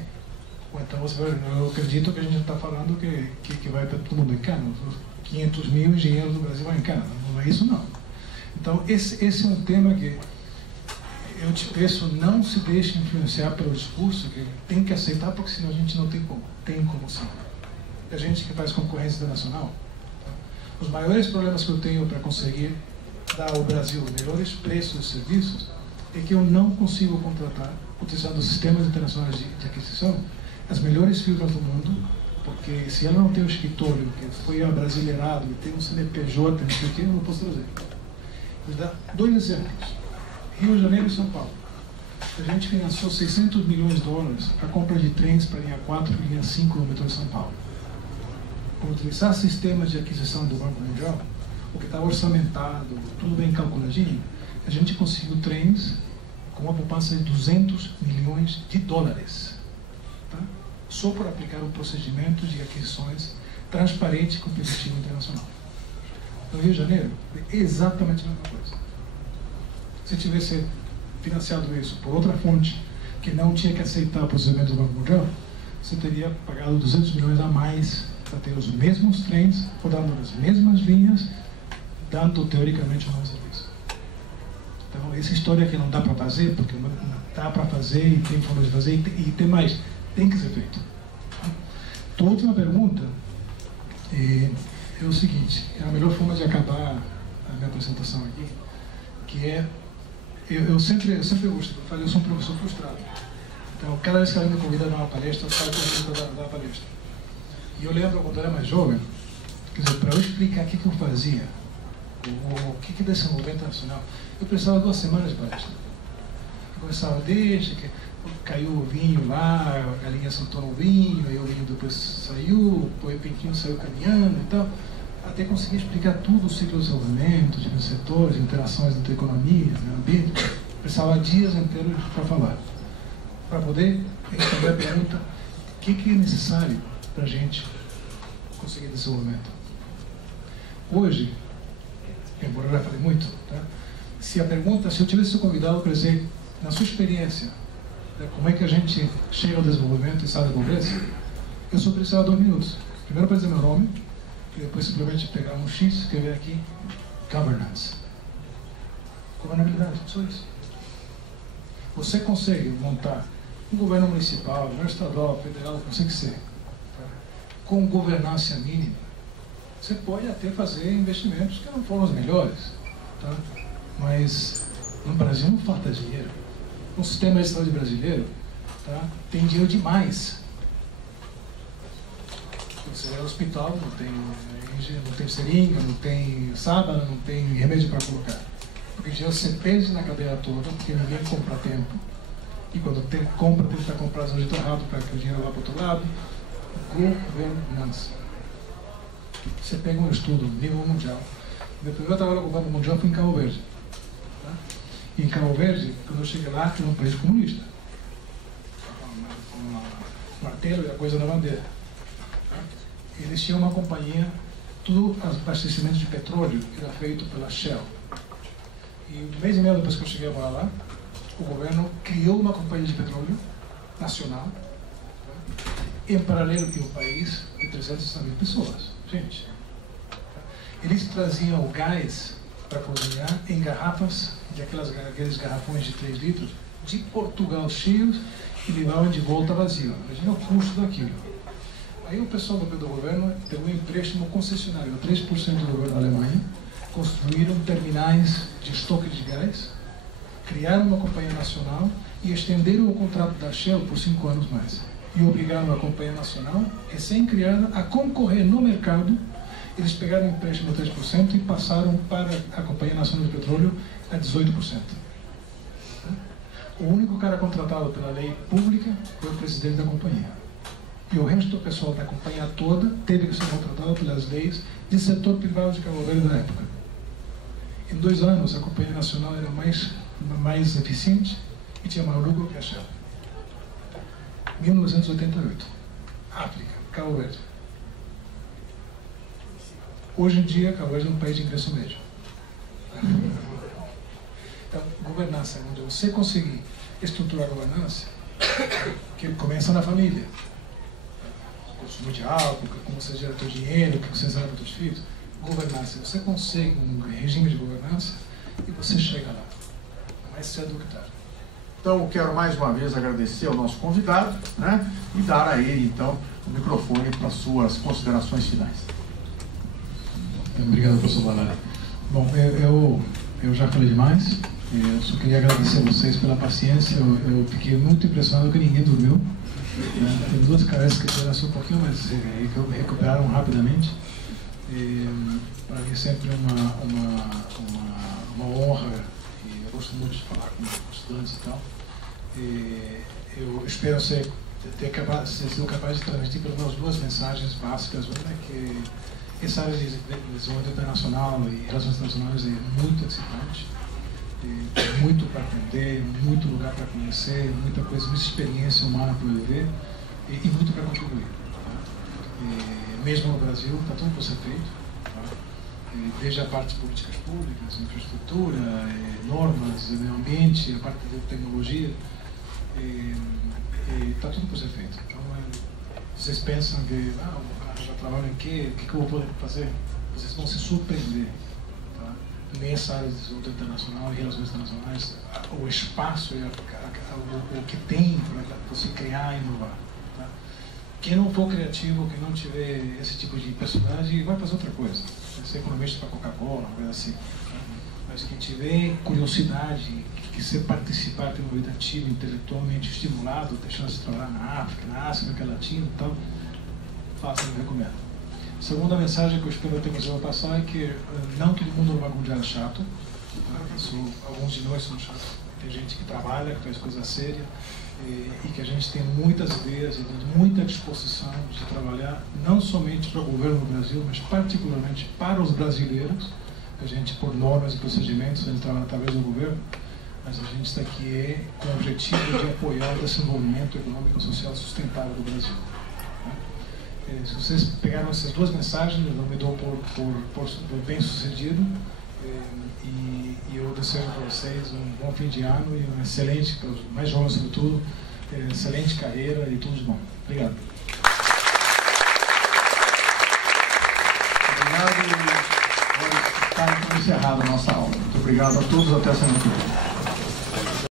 Ou então você vai, eu acredito que a gente está falando que vai para todo mundo em cana. 500 mil engenheiros do Brasil vão em cana. Não é isso, não. Então, esse é um tema que eu te peço, não se deixe influenciar pelo discurso, que tem que aceitar, porque senão a gente não tem como sim. A gente que faz concorrência internacional, tá? Os maiores problemas que eu tenho para conseguir dar ao Brasil melhores preços de serviços é que eu não consigo contratar, utilizando sistemas internacionais de aquisição, as melhores firmas do mundo, porque se ela não tem um escritório que foi abrasileirado e tem um CNPJ, não sei o que, eu não posso trazer. Vou dar 2 exemplos. Rio de Janeiro e São Paulo. A gente financiou $600 milhões a compra de trens para linha 4 e linha 5 no metrô de São Paulo. Por utilizar sistemas de aquisição do Banco Mundial, o que está orçamentado, tudo bem calculadinho, a gente conseguiu trens com uma poupança de $200 milhões. Tá? Só por aplicar um procedimento de aquisições transparente e competitivo internacional. No Rio de Janeiro, é exatamente a mesma coisa. Se tivesse financiado isso por outra fonte, que não tinha que aceitar o procedimento do Banco Mundial, você teria pagado $200 milhões a mais para ter os mesmos trens, rodando nas mesmas linhas, dando teoricamente o mesmo serviço. Então, essa história que não dá para fazer, porque não dá para fazer e tem forma de fazer, e tem mais, tem que ser feito. A última pergunta é o seguinte, é a melhor forma de acabar a minha apresentação aqui, que é, eu sempre gosto, eu sou um professor frustrado. Então, cada vez que alguém me convida a dar uma palestra, eu saio para dar a palestra. E eu lembro, quando eu era mais jovem, quer dizer, para eu explicar o que eu fazia, o que é desenvolvimento nacional, eu precisava de 2 semanas de palestra. Eu começava desde que caiu o vinho lá, a galinha sentou no vinho, aí o vinho depois saiu, o repentino saiu caminhando e tal, até conseguir explicar tudo o ciclo de desenvolvimento, de setores, de interações entre economia, ambiente. Eu precisava dias inteiros para falar, para poder responder a pergunta: o que é necessário para a gente conseguir desenvolvimento? Hoje, embora eu já falei muito, tá? Se eu tivesse sido convidado para dizer, na sua experiência, né, como é que a gente chega ao desenvolvimento e sai da pobreza, eu só precisava de 2 minutos. Primeiro para dizer meu nome, e depois simplesmente pegar um X e escrever aqui, governance. Governabilidade, só isso. Você consegue montar um governo municipal, governo estadual, federal, não sei o que ser, tá? Com governança mínima, você pode até fazer investimentos que não foram os melhores, tá? Mas no Brasil não falta dinheiro. No sistema de saúde brasileiro, tá? Tem dinheiro demais. Você vai ao hospital, não tem seringa, não tem sábana, não tem remédio para colocar. Porque já você perde na cadeia toda, porque ninguém compra a tempo. E quando compra, tem que estar comprado do jeito errado para que o dinheiro vá para o outro lado. Governança. Você pega um estudo nível mundial. Meu primeiro trabalho no governo mundial foi em Cabo Verde. Tá? E em Cabo Verde, quando eu cheguei lá, era um país comunista. Um martelo e a coisa na bandeira. Tá? Eles tinham uma companhia, tudo o abastecimento de petróleo era feito pela Shell. E um mês e meio depois que eu cheguei para lá, o governo criou uma companhia de petróleo nacional, tá? Em paralelo com o país de 300 mil pessoas. Gente, tá? Eles traziam o gás para cozinhar em garrafas, aqueles garrafões de 3 litros, de Portugal cheios e levavam de volta vazio. Imagina o custo daquilo. Aí o pessoal do governo pegou um empréstimo concessionário, 3% do governo da Alemanha, construíram terminais de estoque de gás, criaram uma companhia nacional e estenderam o contrato da Shell por 5 anos mais. E obrigaram a companhia nacional, recém-criada, a concorrer no mercado. Eles pegaram o empréstimo de 3% e passaram para a Companhia Nacional de Petróleo a 18%. O único cara contratado pela lei pública foi o presidente da companhia. E o resto do pessoal da companhia toda teve que ser contratado pelas leis de setor privado de Cabo Verde na época. Em 2 anos, a Companhia Nacional era mais eficiente e tinha maior lucro que a Shell. 1988. África, Cabo Verde. Hoje em dia, Cabo Verde é um país de ingresso médio. Então, governança, onde você conseguir estruturar a governança, que começa na família. Consumo de álcool, como você gera seu dinheiro, o que você ensina para os seus filhos. Governança, você consegue um regime de governança e você chega lá, mais cedo do que tarde. Então, eu quero mais uma vez agradecer ao nosso convidado, né, e dar a ele, então, o microfone para as suas considerações finais. Obrigado, professor Valari. Bom, eu já falei demais. Eu só queria agradecer a vocês pela paciência. Eu fiquei muito impressionado que ninguém dormiu. Teve 2 cabeças que tiveram um pouquinho, mas recuperaram rapidamente. Para mim é sempre uma honra, e eu gosto muito de falar com estudantes e tal. Eu espero ter sido capaz de transmitir pelo menos 2 mensagens básicas. Uma é que essa área de desenvolvimento internacional e relações internacionais é muito excitante. Tem muito para aprender, muito lugar para conhecer, muita coisa, muita experiência humana para viver e muito para contribuir. Tá? Mesmo no Brasil, está tudo para ser feito. Tá? Desde a parte de políticas públicas, infraestrutura, normas, meio ambiente, a parte de tecnologia, está tudo para ser feito. Então, vocês pensam que já trabalham em quê? O que eu vou poder fazer? Vocês vão se surpreender. Nessa área de desenvolvimento internacional e relações internacionais, o espaço é o que tem para você criar e inovar. Tá? Quem não for criativo, quem não tiver esse tipo de personagem, vai fazer outra coisa. Vai ser economista para Coca-Cola, uma coisa assim. Tá? Mas quem tiver curiosidade, que quiser participar de uma vida ativa, intelectualmente estimulado, ter chance de trabalhar na África, na Ásia, na América Latina e tal, faça, eu recomendo. Segunda mensagem que eu espero ter conseguido passar é que não todo mundo no Bagundiá é chato. Tá? Alguns de nós são chatos. Tem gente que trabalha, que faz coisa séria e que a gente tem muitas ideias e muita disposição de trabalhar não somente para o governo do Brasil, mas particularmente para os brasileiros. A gente, por normas e procedimentos, a gente trabalha através do governo, mas a gente está aqui com o objetivo de apoiar o desenvolvimento econômico e social sustentável do Brasil. Se vocês pegaram essas 2 mensagens, eu me dou por bem sucedido e eu desejo para vocês um bom fim de ano e um excelente, para os mais jovens sobretudo, excelente carreira e tudo de bom. Obrigado. Obrigado. Está encerrada a nossa aula. Muito obrigado a todos. Até a semana que vem.